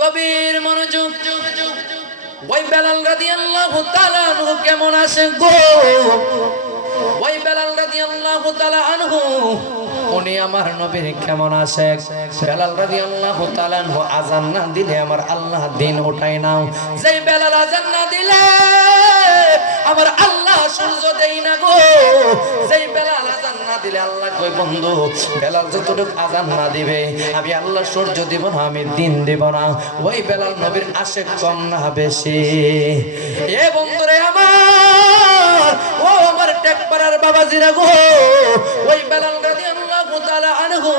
গভীর মনোযোগ। ওই বেলাল রাদিয়াল্লাহু তাআলা আনহু কেমন আছে গো? ওই বেলাল রাদিয়াল্লাহু তাআলা আনহু উনি আমার নবীর কেমন আছে? বেলাল রাদিয়াল্লাহু তাআলা আনহু আযান না দিলে আমার আল্লাহ দিন উঠায় না। যেই বেলাল আযান না দিলে আমার আল্লাহ সূর্য দেই না গো। যেই বেলাল আযান না দিলে আল্লাহ কই বন্ধু বেলাল যতটুকু আযান না দিবে আমি আল্লাহ সূর্য দিব না, আমি দিন দেব না। ওই বেলাল নবীর আশিক কম না বেশি? এ বন্ধুরে আমার, ও আমার টেকপাড়ার বাবাজিরা গো, ওই বেলাল রাদিয়াল্লাহু তাআলা আনহু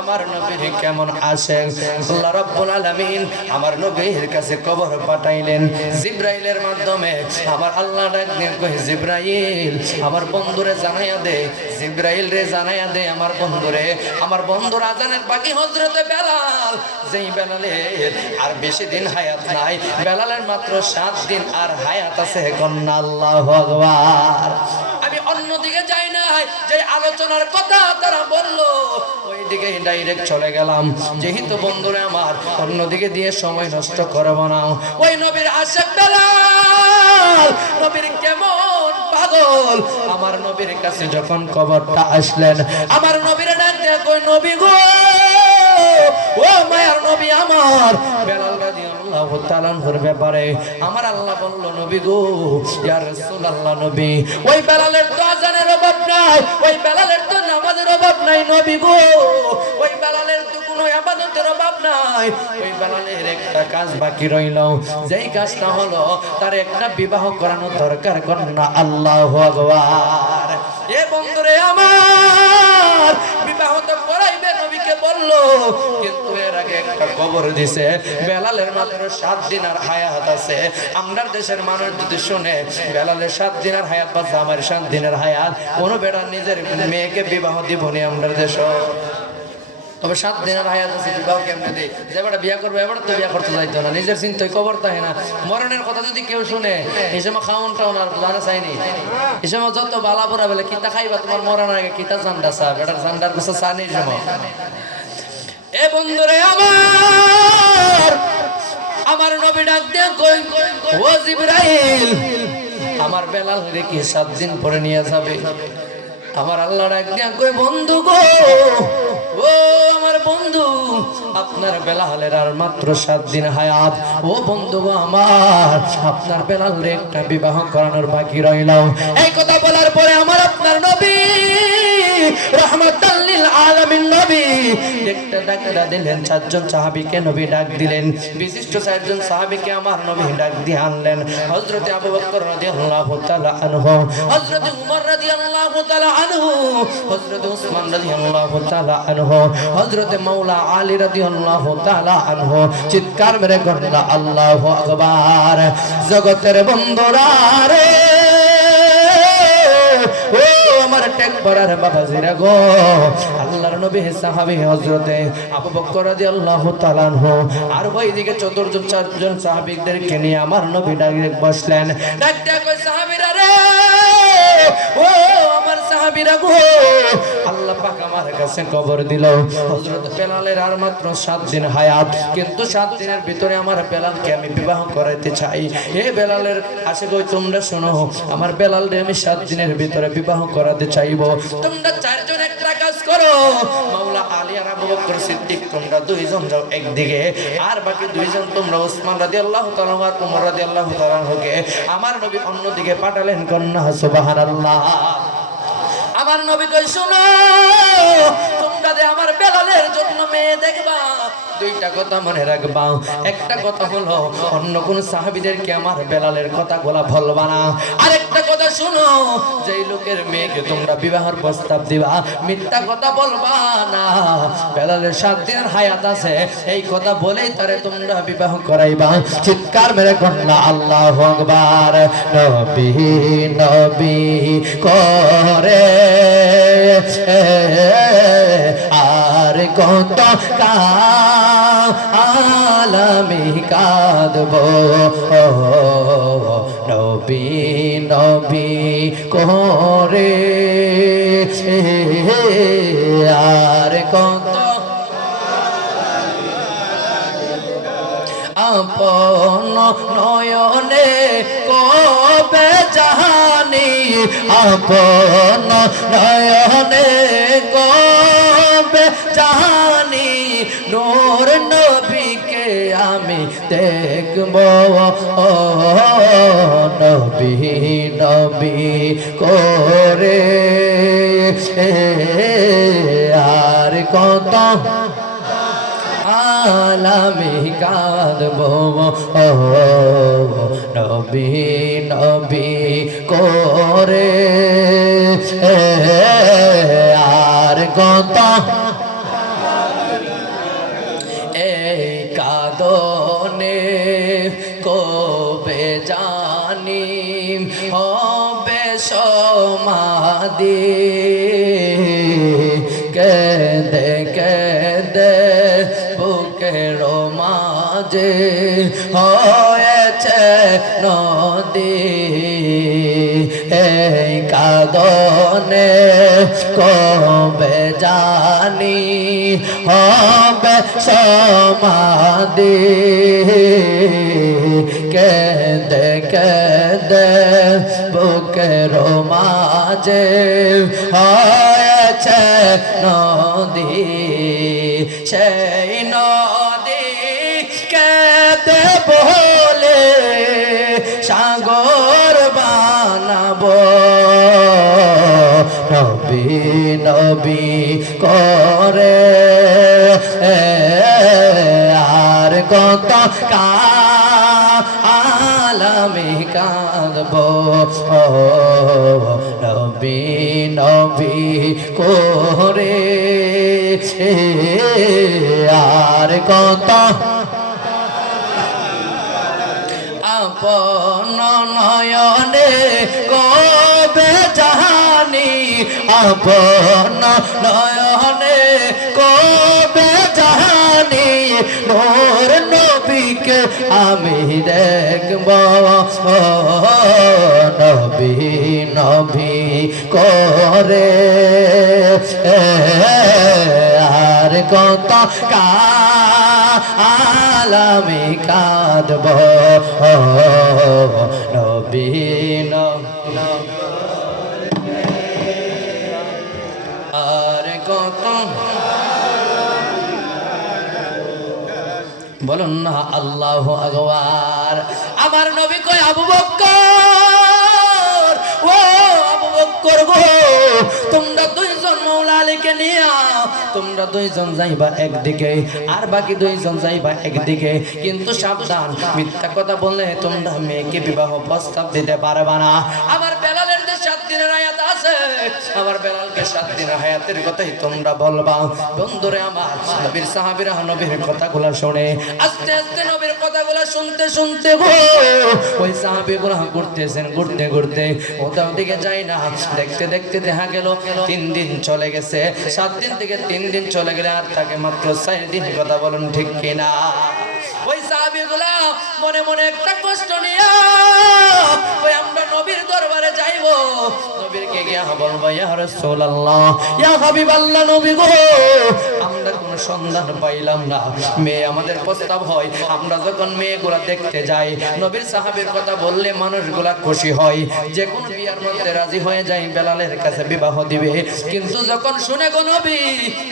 আমার নবীর কেমন আশেক। আল্লাহ রাব্বুল আলামিন আমার নবীর কাছে খবর পাঠাইলেন জিবরাইলের মাধ্যমে। আমার আল্লাহ ডাক দিয়ে কই জিবরাইল আমার বন্ধুরে জানাইয়া দে, জিবরাইল রে জানাইয়া দে আমার বন্ধুরে, আমার বন্ধুর আজানের বাকি হযরতে বেলাল, যেই বেলালের আর বেশি দিন হায়াত নাই, বেলালের মাত্র 7 দিন আর হায়াত আছে। কন্যা আল্লাহু আকবার। আমি অন্যদিকে যাই নাই, যে আলোচনার কথা তারা বললো ওই দিকে ডাইরেক্ট চলে গেলাম। যেহেতু বন্ধুরা আমার অন্যদিকে দিয়ে সময় নষ্ট করব না। ওই নবীর আশিক বেলাল নবীর কেমন পাগল, আমার নবীর কাছে যখন খবরটা আসলেন আমার নবীর ডাক দিয়ে কই নবী গো, ও মায়ার নবী আমার বেলাল রাদিয়াল্লাহু তাআলা আনহুর ব্যাপারে আমার আল্লাহ বলল নবী গো, ইয়া রাসূলুল্লাহ নবী ওই বেলালের তো আযানের অভাব নাই, ওই বেলালের তো নামাজের অভাব নাই নবী গো, ওই বেলালের তো কোনো ইবাদতের অভাব নাই। ওই বেলালের একটা কাজ বাকি রইল, যেই কাজটা হলো তার একটা বিবাহ করানো দরকার। কন্যা আল্লাহু আকবার। এ বন্ধুরে আমার বিবাহ তো করাইবে নবীকে বলল, কিন্তু এর আগে একটা খবর দিছে বেলালের মাত্র 7 দিন আর হায়াত আছে। আমরা দেশের মানুষ যদি শুনে বেলালের 7 দিন আর হায়াত বা আমার 7 দিনের হায়াত, কোন বেটা নিজের মেয়েকে বিবাহ দিবনি আমরা দেশ। তবে 7 দিনের হায়াত আছে, বিবাহ কেমনে দেয়? যে বেটা বিয়া করবে এবার তো বিয়া করতে যাইতো না, নিজের চিন্তায় কবর তাই না। মরণের কথা যদি কেউ শুনে এই সময় খাওয়ান টাউন আর জানা চাইনি, এই সময় যত বালা বুড়া বেলে কিতা খাইবা তোমার মরার আগে কিতা জান্ডা চা, বেটার জান্ডার কাছে চা নেই সময়। এ বন্ধুরে আমার, আমার নবী ডাক দিয়ে কই ও জিবরাইল আমার বেলাল রে কি 7 দিন পরে নিয়ে যাবে? আমার আল্লাহ ডাক দিয়া কই বন্ধু গো, ও আমার বন্ধু আপনার বেলালের আর মাত্র 7 দিন হায়াত। ও বন্ধু গো আমার, আপনার বেলালের একটা বিবাহ করানোর বাকি রইল। এই কথা বলার পরে আমার আপনার নবী রাহমাতাল লিল আলামিন নবী একটা ডাক দিলেন। 4 জন সাহাবীকে নবী ডাক দিলেন, বিশিষ্ট 4 জন সাহাবীকে আমার নবী ডাক দিয়ে আনলেন। হযরতে আবু বকর রাদিয়াল্লাহু তাআলা আনহু, হযরতে উমর রাদিয়াল্লাহু তাআলা আনহু, হযরতে উসমান রাদিয়াল্লাহু তাআলা আনহু, হযরতে মাওলা আলী রাদিয়াল্লাহু তাআলা আনহু। চিৎকার মেরে কন্যা আল্লাহু আকবার। জগতের বন্ধুরা রে, ও আমার টেকপাড়ার বাবাজিরা গো, আল্লাহর নবী সাহাবী হযরতে আবু বকর রাদিয়াল্লাহু তাআলা আনহু আর ওইদিকে 4 জন সাহাবীদেরকে নিয়ে আমার নবী ডাইরেক্ট বসলেন। ডাকতে কই সাহাবীরা রে, ও আমার সাহাবীরা গো, আল্লাহ পাক আমার কাছে খবর দিল হযরত বেলালের আর মাত্র 7 দিন হায়াত, কিন্তু 7 দিনের ভিতরে আমার বেলালকে আমি বিবাহ করাইতে চাই। হে বেলালের আশিক কই তোমরা শোনো, আমার বেলালকে আমি 7 দিনের ভিতরে বিবাহ করাতে চাইবো। তোমরা 4 জন একটা কাজ করো, মাওলা আলী আর আবু বকর সিদ্দিক তোমরা 2 জন যাও একদিকে, আর বাকি 2 জন তোমরা উসমান রাদিয়াল্লাহু তাআলা আর ওমর রাদিয়াল্লাহু তাআলা হোকে আমার নবী অন্যদিকে পাঠালেন। কন্যা সুবহানাল্লাহ। আমার নবী কই শুনো, তোমরা যে আমার বেলালের জন্য মেয়ে দেখবা, 2টা কথা মনে রাখবা। একটা কথা হলো অন্য কোন সাহাবীদেরকে আমার বেলালের কথাগুলা বলবা না। আরেকটা কথা শুনো, যেই লোকের মেয়েকে তোমরা বিবাহের প্রস্তাব দিবা মিথ্যা কথা বলবা না। বেলালের 7 দিনের হায়াত আছে এই কথা বলেই তারে তোমরা বিবাহ করাইবা। চিৎকার মেরে কন্যা আল্লাহু আকবার। নবী নবী করে আর কত আলামি কাঁদব, নবী নবী করে আর কত আপন নয়নে কবে জানি আপন নয়নে কবে জানি নূর নবীকে আমি দেখব নবী নবী করে আর কত আলামি কাঁদব নবী নবী করে আর কত এই কাঁদনে কবে জানি হবে সমাধি কেঁদে কেঁদে বুকের মাঝে হয়েছে নদী এই কাঁদনে কবে জানি হবে সমাধি কেঁদে কেঁদে বুকের মাঝে হয়েছে নদী সেই নদী কেঁদে বলে সাগর বানাবো নবী নবী করে আর কত আলামি কাঁদব নবী নবী করে আর কত আপন নয়নে কবে জানি আপন নয়নে কবে জানি নূর নবীকে আমি দেখব নবী নবী করে আর কত আলামি কাঁদব নবী আর কত বলুন না আল্লাহু আকবার আমার নবী কয় আবু বকর ও আবু বকর গো তোমরা দুইজন মাওলা আলীকে নিয়া তোমরা দুইজন যাইবা একদিকে আর বাকি দুইজন যাইবা একদিকে কিন্তু সাবধান মিথ্যা কথা বললে তোমরা মেয়েকে বিবাহ প্রস্তাব দিতে পারবা না আমার বেলালের যে 7 দিনের হায়াত আছে আমার বেলালকে 7 দিনের হায়াতের কথাই তোমরা বলবা বন্ধুরে আমার নবীর সাহাবীরা নবীর কথাগুলো শুনে আস্তে আস্তে নবীর কথাগুলো শুনতে শুনতে গো ওই সাহাবীগুলো ঘুরতেছেন ঘুরতে ঘুরতে ওটাও দিকে যায় না দেখতে দেখতে দেখা গেল 3 দিন চলে গেছে 7 দিন থেকে 3 দিন চলে গেলে আর তাকে মাত্র 4 দিন কথা বলুন ঠিক কিনা ওই সাহাবীগুলা মনে মনে একটা কষ্ট নিয়া ওই আমরা নবীর দরবারে যাইব নবীকে গিয়া বলবো ইয়া রাসূলুল্লাহ ইয়া হাবিবাল্লাহ নবী গো আমরা কোনো সন্ধান পাইলাম না মেয়ে আমাদের প্রস্তাব হয় আমরা যখন মেয়েগুলা দেখতে যাই নবীর সাহাবীর কথা বললে মানুষগুলা খুশি হয় যে কোন বিয়ার মধ্যে রাজি হয়ে যায় বেলালের কাছে বিবাহ দিবে কিন্তু যখন শুনে গো নবী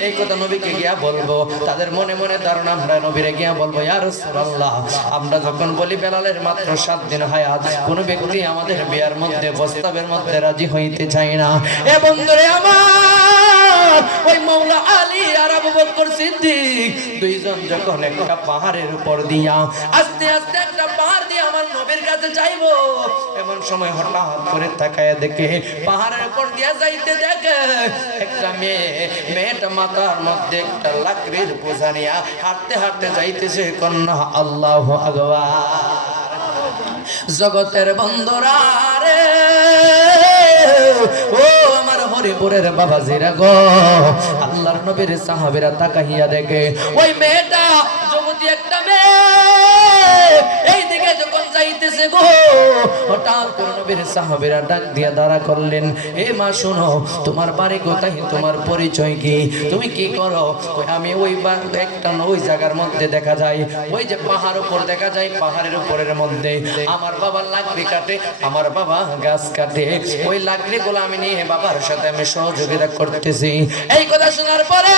এই কথা নবীকে গিয়া বলবো তাদের মনে মনে ধারণা আমরা নবীরে গিয়া বলবো ইয়া রাসূলুল্লাহ আমরা যখন বলি বেলালের মাত্র 7 দিন হায়াত কোন ব্যক্তি আমাদের বিয়ার মধ্যে প্রস্তাবের মধ্যে রাজি হইতে চায় না এ বন্ধুরে আমার ওই মাওলা আলী আর আবু বকর সিদ্দিক দুইজন যখন একটা পাহাড়ের উপর দিয়া আস্তে আস্তে একটা পাহাড় দিয়ে আমার নবীর কাছে যাইবো এমন সময় হঠাৎ করে তাকায় দেখে পাহাড়ের উপর দিয়া যাইতে দেখে একটা মেয়েটা মাথার মধ্যে একটা লাকড়ির বোঝা নিয়া হাঁটতে হাঁটতে যাইতেছে কন্যা আল্লাহু আকবার জগতের বন্ধুরা রে ও আমার হরিপুরের বাবাজিরা গো আল্লাহর নবীর সাহাবীরা তাকাইয়া দেখে ওই মেয়েটা জগতি একটা মেয়ে এই দিকে যখন যাইতেছে গো হঠাৎ করে নবীর সাহাবীরা ডাক দিয়া দাঁড়া করলেন, এ মা শোনো, তোমার বাড়ি কোথায়, তোমার পরিচয় কি, তুমি কি করো? আমি ওই একটা ওই জায়গার মধ্যে দেখা যায়, ওই যে পাহাড় উপর দেখা যায়, পাহাড়ের উপরের মধ্যে আমার বাবা লাকড়ি কাটে, আমার বাবা গাছ কাটে, ওই লাকড়ি গুলো আমি নিয়ে বাবার সাথে আমি সহযোগিতা করতেছি। এই কথা শোনার পরে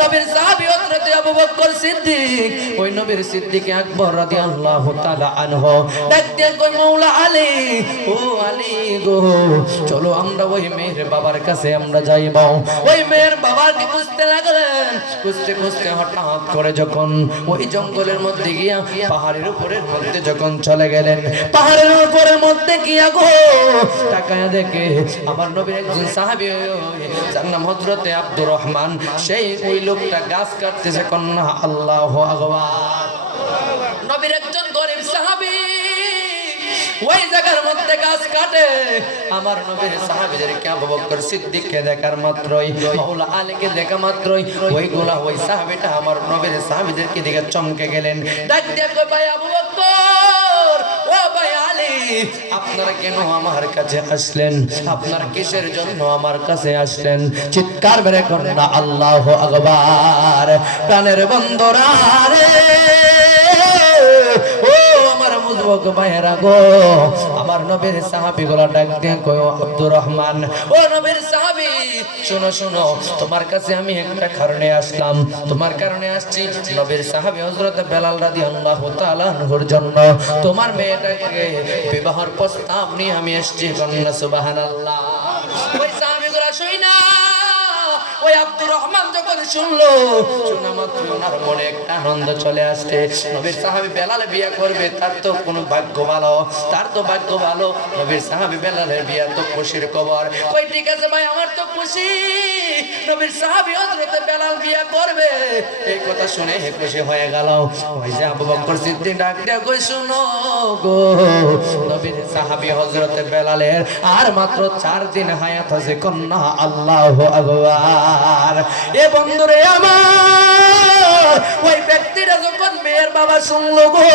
নবীর সাহাবী হযরত আবু বকর সিদ্দিক, ওই নবীর সিদ্দিক আকবর রাদিয়াল্লাহু তাআলা আনহু ডাক দিয়ে কই, মাওলা আলী, ও আলী গো, চলো আমরা ওই মেয়ের বাবার কাছে আমরা যাইব। ওই মেয়ের বাবাকে খুঁজতে লাগলেন, খুঁজতে খুঁজতে হঠাৎ করে যখন ওই জঙ্গলের মধ্যে গিয়া পাহাড়ের উপরের মধ্যে যখন চলে গেলেন, পাহাড়ের উপরের মধ্যে গিয়া গো তাকায় দেখে আমার নবীর একজন সাহাবী, যার নাম হযরত আব্দুর রহমান, সেই ওই লোকটা গাছ কাটতেছে। কন্যা আল্লাহু আকবার। নবীর একজন গরীব সাহাবী ওই জায়গার মধ্যে গাছ কাটে। আমার নবীর সাহাবীদেরকে আবু বকর সিদ্দিককে দেখার মাত্রই, মাওলা আলীকে দেখা মাত্রই ওইগুলা ওই সাহাবীটা আমার নবীর সাহাবীদেরকে দিকে চমকে গেলেন। ডাক দিয়ে কই, ভাই আবু বকর, ও ভাই আলী, আপনারা কেন আমার কাছে আসলেন? আপনারা কিসের জন্য আমার কাছে আসলেন? চিৎকার মেরে কন্যা আল্লাহু আকবার। প্রাণের বন্ধুরা রে, ও আমার মুজবক ভাইয়েরা গো, আমার নবীর সাহাবীগুলো ডাক দিয়ে কই, আব্দুর রহমান, ও নবীর সাহাবী, শোনো শোনো, তোমার কাছে আমি একটা কারণে আসলাম, তোমার কারণে আসছি। নবীর সাহাবী হযরত বেলাল রাদিয়াল্লাহু তাআলা আনহুর জন্য তোমার মেয়েটাকে বিবাহের প্রস্তাব নিয়ে আমি এসেছি। কন্যা সুবহানাল্লাহ। ওই সাহাবীগুলো শুইনা ওই আব্দুর রহমান যখন শুনলো, শোনা মাত্র ওনার মনে একটা আনন্দ চলে আসছে। নবীর সাহাবী বেলাল বিয়ে করবে, তার তো কোনো ভাগ্য ভালো, তার তো ভাগ্য ভালো। নবীর সাহাবী বেলালের বিয়ে তো খুশির খবর। কই ঠিক আছে ভাই, আমার তো খুশি, নবীর সাহাবী হযরত বেলাল বিয়ে করবে। এই কথা শুনে খুশি হয়ে গেল। ওই যে আবু বকর সিদ্দিক ডাক দিয়ে কই, শুনো গো, নবীর সাহাবী হযরত বেলালের আর মাত্র 4 দিন হায়াত আছে। কন্যা আল্লাহু আকবার। এ বন্ধুরে আমার, ওই ব্যক্তিরা যখন মেয়ের বাবা শুনলো গো,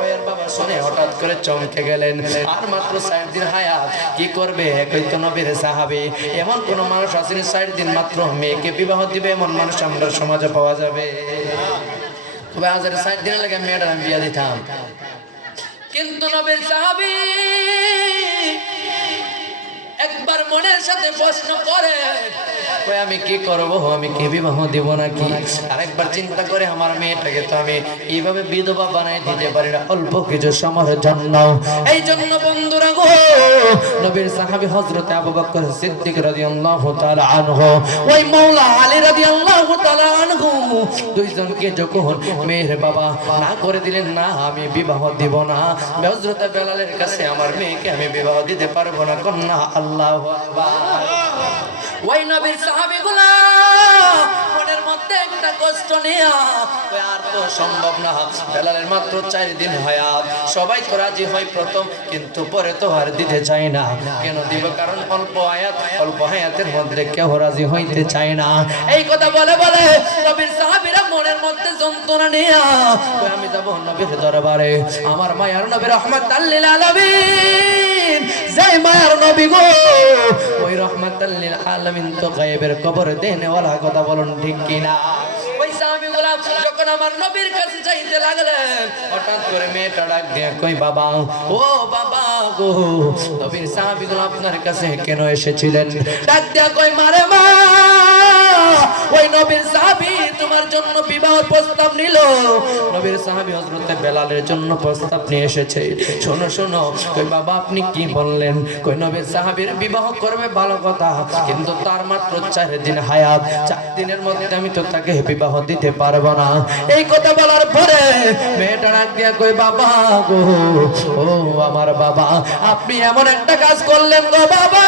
মেয়ের বাবা শুনে হঠাৎ করে চমকে গেলেন। আর মাত্র 4 দিন হায়াত, কি করবে? কই তো নবীর সাহাবী। এমন কোন মানুষ আসেনি 4 দিন মাত্র মেয়েকে বিবাহ দিবে, এমন মানুষ আমরা সমাজে পাওয়া যাবে? তবে আজ 4 দিনের লাগে মেয়েটা আমি বিয়ে দিতাম, কিন্তু নবীর সাহাবী একবার মনের সাথে প্রশ্ন করে, কই আমি কি করব, আমি কি বিবাহ দেব নাকি? আরেকবার চিন্তা করে, আমার মেয়েটাকে তো আমি এইভাবে বিধবা বানাই দিতে পারি না অল্প কিছু সময়ের জন্য। এই জন্য বন্ধুরা গো, নবীর সাহাবী হযরত আবু বকর সিদ্দিক রাদিয়াল্লাহু তাআলা আনহু, ওই মাওলা আলী রাদিয়াল্লাহু তাআলা আনহু, দুইজনকে যখন মেয়ের বাবা না করে দিলেন, না আমি বিবাহ দিব না, হযরত বেলালের কাছে আমার মেয়েকে আমি বিবাহ দিতে পারবো না। কন্যা আল্লাহু আকবার। ওই নবীর সাহাবীগুলা মনের মধ্যে একটা কষ্ট নিয়া, আর তো সম্ভব না, বেলালের মাত্র 4 দিন হায়াত, সবাই তো রাজি হয় প্রথম, কিন্তু পরে তো আর দিতে চায় না। কেন দিব? কারণ অল্প হায়াত, অল্প হায়াতের মধ্যে কেউ রাজি হইতে চায় না। এই কথা বলে বলে নবীর সাহাবীরা মনের মধ্যে যন্ত্রণা নিয়া, আমি যাব নবীর দরবারে, আমার মায়ার নবী রাহমাতাল লিল আলামিন, যে মায়ার নবী গো, ওই রাহমাতাল লিল আলামিন তো গায়েবের খবর দেনেওয়ালা, কথা বলুন ঠিক কিনা? ওই সাহাবীগুলা যখন আমার নবীর কাছে যাইতে লাগলেন, হঠাৎ করে মেয়েটা ডাক দিয়ে কই, বাবা, ও বাবা গো, নবীর সাহাবীগুলা আপনার কাছে কেন এসেছিলেন? ডাক দিয়ে কই, মারে মা, ওই নবীর সাহাবী তোমার জন্য বিবাহ প্রস্তাব নিল। নবীর সাহাবী হযরত বেলালের জন্য প্রস্তাব নিয়ে এসেছে। শোনো শোনো। কই বাবা আপনি কি বললেন? কই নবীর সাহাবীর বিবাহ করবে ভালো কথা, কিন্তু তার মাত্র 4 দিন হায়াত, 4 দিনের মধ্যে আমি তো তাকে বিবাহ দিতে পারবো না। এই কথা বলার পরে মেয়েটা ডাক দিয়া কই, বাবা গো, ও আমার বাবা, আপনি এমন একটা কাজ করলেন গো বাবা,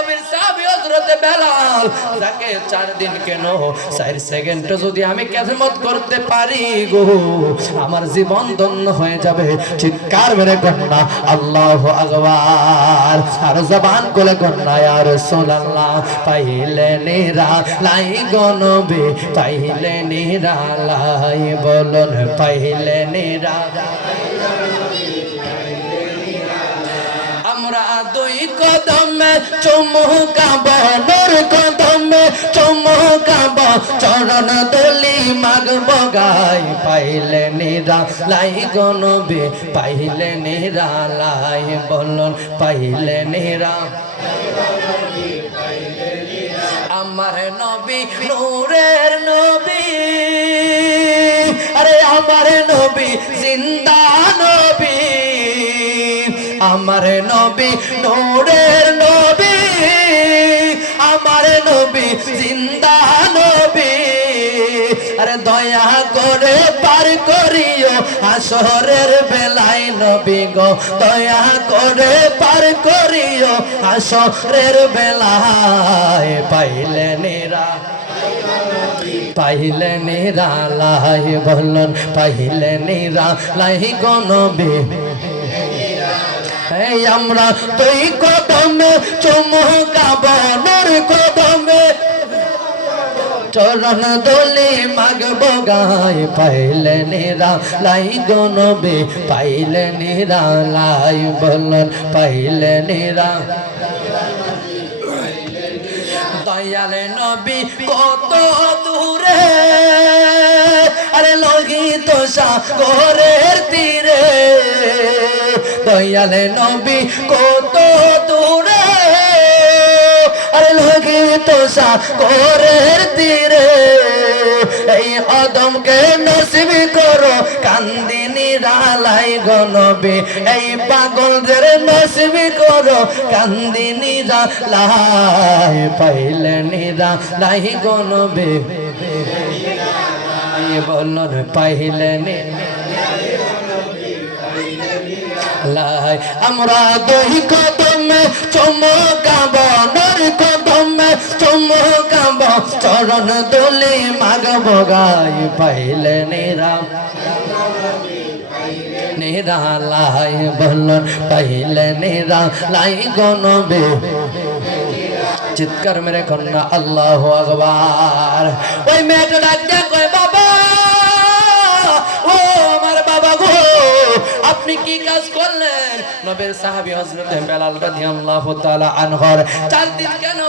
নবীর সাহাবী হযরতে বেলাল, যাকে 4 দিন কেন 4 সেকেন্ড যদি আমি খেদমত করতে পারি গো, আমার জীবন ধন্য হয়ে যাবে। চিৎকার মেরে কন্যা আল্লাহু আকবার, আর জবান খুলে কন্যা ইয়া রাসূলুল্লাহ। পাইলে নিরালাই গো নবী, পাইলে নিরালাই, বলুন পাইলে নিরালাই। আমরা দুই কদমে চুমুকাব, নূর কদমে চুমুকাব, চরণ ধুলি মাগব গায়। পাইলে নিরালাই গো নবী, পাইলে নিরালাই, বলুন পাইলে নিরালাই। আমার নবী নূরের নবী, আরে আমার নবী জিন্দা নবী, আমার নবী নূরের নবী, আমার নবী জিন্দা নবী। আরে দয়া করে পার করিও হাসরের বেলায় নবী গো, দয়া করে পার করিও হাসরের বেলায়। পাইলে নিরালাই, পাইলে নিরালাই, বলুন পাইলে নিরালাই গো নবী। এই আমরা দুই কদমে চুমুকাব, নূর কদমে চরণ ধুলি মাগব গায়। পাইলে নিরালাই গো নবী, পাইলে নিরালাই, বলুন পাইলে নিরালাই। দয়ালে নবী কত দূরে, আরে লোহিত সাগরের তীরে। দয়ালে নবী কত দূরে, আরে লোহিত সাগরের তীরে। এই অদমকে নসিব করো কান্দি নিরালাই গো নবী, এই পাগলদের নসিব করো কান্দি নিরালাই। পাইলে নিরালাই গো নবী, বলুন পাইলে নিরালাই। আমরা দুই কদমে চুমুকাব, নূর কদমে চুমুকাব, চরণ ধুলি মাগব গায়। পাইলে নিরালাই, বলুন পাইলে নিরালাই গো নবী। চিৎকার মেরে কন্যা আল্লাহু আকবার। ওই মেয়েটা ডাক দেয়া কয়, বাবা ও আমার বাবা গো, আপনি কি কাজ করলেন? নবীর সাহাবী হযরত বেলাল রাদিয়াল্লাহু তাআলা আনহর 4 দিন কেন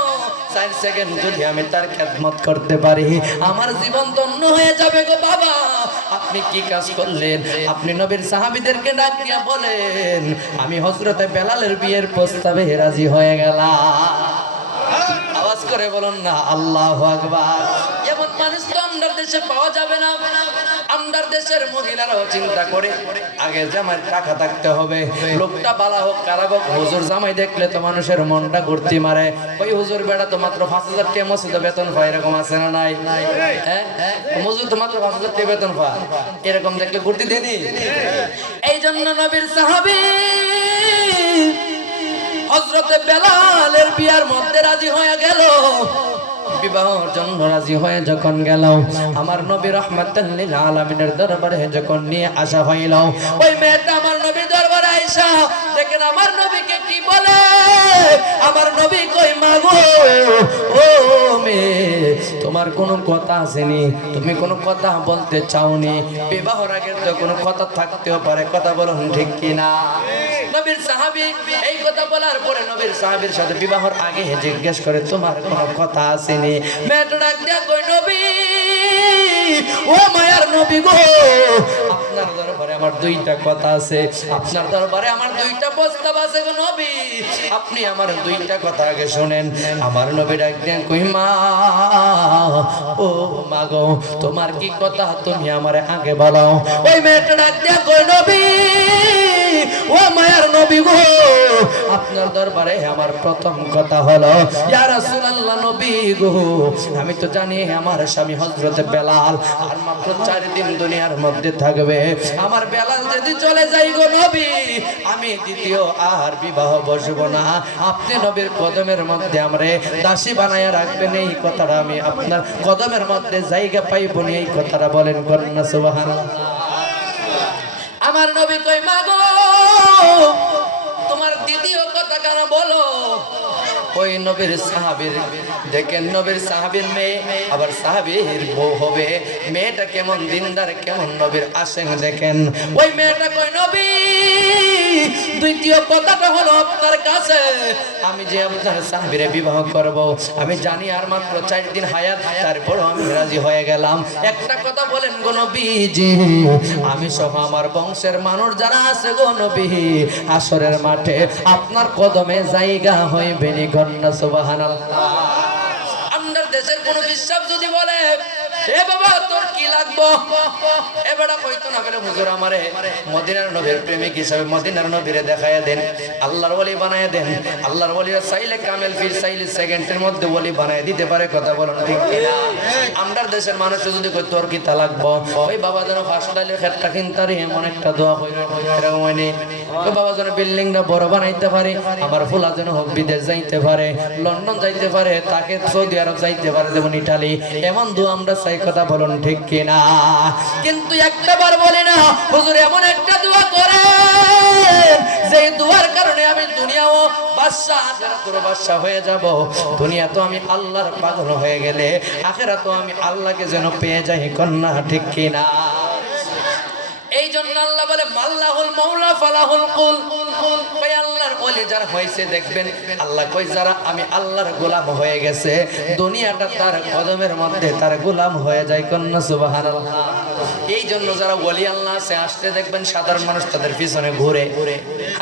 4 সেকেন্ড যদি আমি তার খেদমত করতে পারি, আমার জীবন ধন্য হয়ে যাবে গো বাবা। আপনি কি কাজ করলেন? আপনি নবীর সাহাবীদেরকে ডাক দিয়া বলেন, আমি হযরত বেলালের বিয়ের প্রস্তাবে রাজি হয়ে গেলাম। আওয়াজ করে বলুন না আল্লাহু আকবার। এমন মানুষ তো আমরার দেশে পাওয়া যাবে না। আমরার দেশের মহিলারাও চিন্তা করে আগে জামাই টাকা থাকতে হবে, লোকটা বালা হোক খারাপ হোক, হুজুর জামাই দেখলে তো মানুষের মনটা ঘুরতি মারে। ওই হুজুর বেড়া তো মাত্র 5000 টাকা মসজিদে বেতন পায়, এরকম আছে না নাই? হ্যাঁ, হুজুর তো মাত্র 5000 টাকা বেতন পায়, এরকম দেখলে ঘুরতি দেনি। এই জন্য নবীর সাহাবী হযরতে বেলালের বিয়ার মধ্যে রাজি হয়ে গেল। বিবাহের জন্য রাজি হয়ে যখন গেল, আমার নবী রাহমাতাল লিল আলামিনের দরবারে যখন নিয়ে আসা হইল, ওই মেয়েটা আমার নবীর দরবারে আইসা দেখেন আমার নবীকে কি বলে। আমার নবী কই, মাগো ও মেয়ে, তোমার কোনো কথা আসেনি, তুমি কোনো কথা বলতে চাওনি। বিবাহের আগে তো কোনো কথা থাকতেও পারে, কথা বলুন ঠিক কিনা? নবীর সাহাবী এই কথা বলার পরে নবীর সাহাবীর সাথে বিবাহের আগে জিজ্ঞেস করে, তোমার কোনো কথা আসেনি? মেয়েটা ডাক দিয়া কই, নবী ও মায়ার নবী গো, আপনার দরবারে আমার 2টা কথা আছে, আপনার দরবারে আমার 2টা প্রস্তাব আছে গো নবী, আপনি আমার 2টা কথা আগে শুনেন। আমার নবী ডাক দিয়া কই, মা ও মা গো, তোমার কি কথা তুমি আমারে আগে বলো। ওই মেয়েটা ডাক দিয়া কই, নবী ও মায়ার নবী গো, আপনার দরবারে আমার প্রথম কথা হলো ইয়া রাসূলুল্লাহ নবী গো, আমি তো জানি আমার স্বামী হযরত বেলাল আর মাত্র 4 দিন দুনিয়ার মধ্যে থাকবে। আমার বেলাল যদি চলে যায় গো নবী, আমি দ্বিতীয় আর বিবাহ বসবো না। আপনি নবীর কদমের মধ্যে আমরে দাসী বানায়া রাখবেন, এই কথাটা আমি আপনার কদমের মধ্যে জায়গা পাইব না, এই কথাটা বলেন কন্যা সুবহানাল্লাহ। আমার নবী কই মা গো, তোমার দ্বিতীয় কথা কেন বলো? ওই নবীর সাহাবীর দেখেন, নবীর সাহাবীর মেয়ে আবার সাহাবীর বউ হবে, মেয়েটা কেমন দিনদার, কেমন নবীর আশেক দেখেন। ওই মেয়েটা কই নবী, দ্বিতীয় কথাটা হলো আপনার কাছে, আমি যে আপনার সাহাবীরে বিবাহ করব, আমি জানি আর মাত্র 4 দিন হায়াত, তারপরও আমি রাজি হয়ে গেলাম। একটা কথা বলেন গো নবীজি, আমি সহ আমার বংশের মানুষ যারা আছে গো নবী, আসরের মাঠে আপনার কদমে জায়গা হইবে নি কন্যা সুবহানাল্লাহ। আমাদের দেশের কোন বিশ্বাস যদি বলে এ বাবা তোর কি লাগবো, এবারে কইতো না বলে হুজুর আমারে মদিনার নবীর প্রেমিক হিসেবে মদিনার নবীরে দেখায়া দেন, আল্লাহর ওলি বানায়া দেন। আল্লাহর ওলিরা চাইলে কামেল ফির চাইলে সেকেন্ডের মধ্যে ওলি বানায়া দিতে পারে, কথা বলেন ঠিক কিনা? আমাদের দেশের মানুষ যদি কই তোর কি তা লাগবো, ওই বাবা যেন হাসপাতালের ক্ষেত্রটা কিনতারি এমন একটা দোয়া কইল, এরকম হয়নি। ওই বাবা যেন বিল্ডিংটা বড় বানাইতে পারে, আমার ফুলা যেন হোক বিদেশ যাইতে পারে, লন্ডন যাইতে পারে, তাকে সৌদি আরব যাইতে পারে, যেমন ইটালি, এমন দোয়া আমরা চাই, কথা বলুন ঠিক কিনা? কিন্তু একটাবার বলি না হুজুর এমন একটা দোয়া করে যে দোয়ার কারণে আমি দুনিয়াও বাদশা আখিরাতের বাদশা হয়ে যাব। দুনিয়া তো আমি আল্লাহর পাগল হয়ে গেলে আখিরাত তো আমি আল্লাহকে যেন পেয়ে যাই, কন্যা ঠিক কিনা? এই জন্য আল্লাহ বলে মাল্লাহুল মাওলা ফালাহুল কুল, কই আল্লাহর ওলি যারা হয়েছে দেখবেন, আল্লাহ কই যারা আমি আল্লাহর গোলাম হয়ে গেছে, দুনিয়াটা তার কদমের মধ্যে তার গোলাম হয়ে যায়, কন্যা সুবহানাল্লাহ। এই জন্য যারা ওলি আল্লাহ আছে আসতে দেখবেন সাধারণ মানুষ তাদের পিছনে ঘুরে,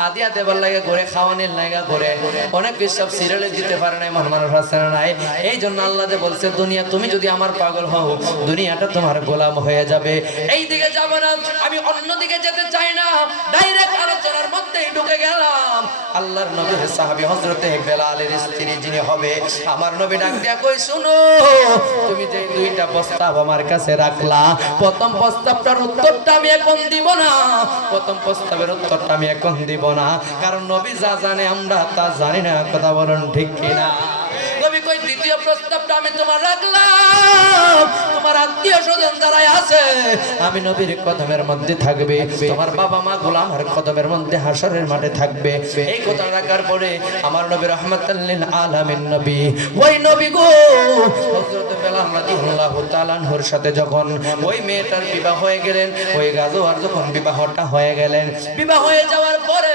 হাদিয়া দেবার লাগে ঘুরে, খাওয়ানোর লাগে ঘুরে, অনেক সব সিরিয়ালে দিতে পারে না এমন মানুষ আছে না নাই? এই জন্য আল্লাহ যে বলছে দুনিয়া তুমি যদি আমার পাগল হও, দুনিয়াটা তোমার গোলাম হয়ে যাবে। এই দিকে যাব না, আমি অন্যদিকে যেতে চাই না, ডাইরেক্ট আলোচনার মধ্যেই ঢুকে গেলাম। আল্লাহর নবীর সাহাবী হযরতে বেলালের স্ত্রী যিনি হবে, আমার নবী ডাক দিয়া কই শুনো, তুমি যে 2টা প্রস্তাব আমার কাছে রাখলা, প্রথম প্রস্তাবটার উত্তরটা আমি এখন দিব না, প্রথম প্রস্তাবের উত্তরটা আমি এখন দিব না, কারণ নবী যা জানে আমরা তা জানি না, কথা বলুন ঠিক কিনা? নবী কই দ্বিতীয় প্রস্তাবটা আমি তোমার রাখলাম, তোমার আত্মীয় স্বজন যারা আছে আমি নবীর কদমের মধ্যে থাকবে, তোমার বাবা মা গোলাম আর কদমের মধ্যে হাসরের মাঠে থাকবে। এই কথা রাখার পরে আমার নবী রাহমাতাল লিল আলামিন নবী, ওই নবী গো হযরত বেলাল রাদিয়াল্লাহু তাআলা আনহুর সাথে যখন ওই মেয়েটার বিবাহ হয়ে গেলেন, ওই গাজওয়ার যখন বিবাহটা হয়ে গেলেন, বিবাহ হয়ে যাওয়ার পরে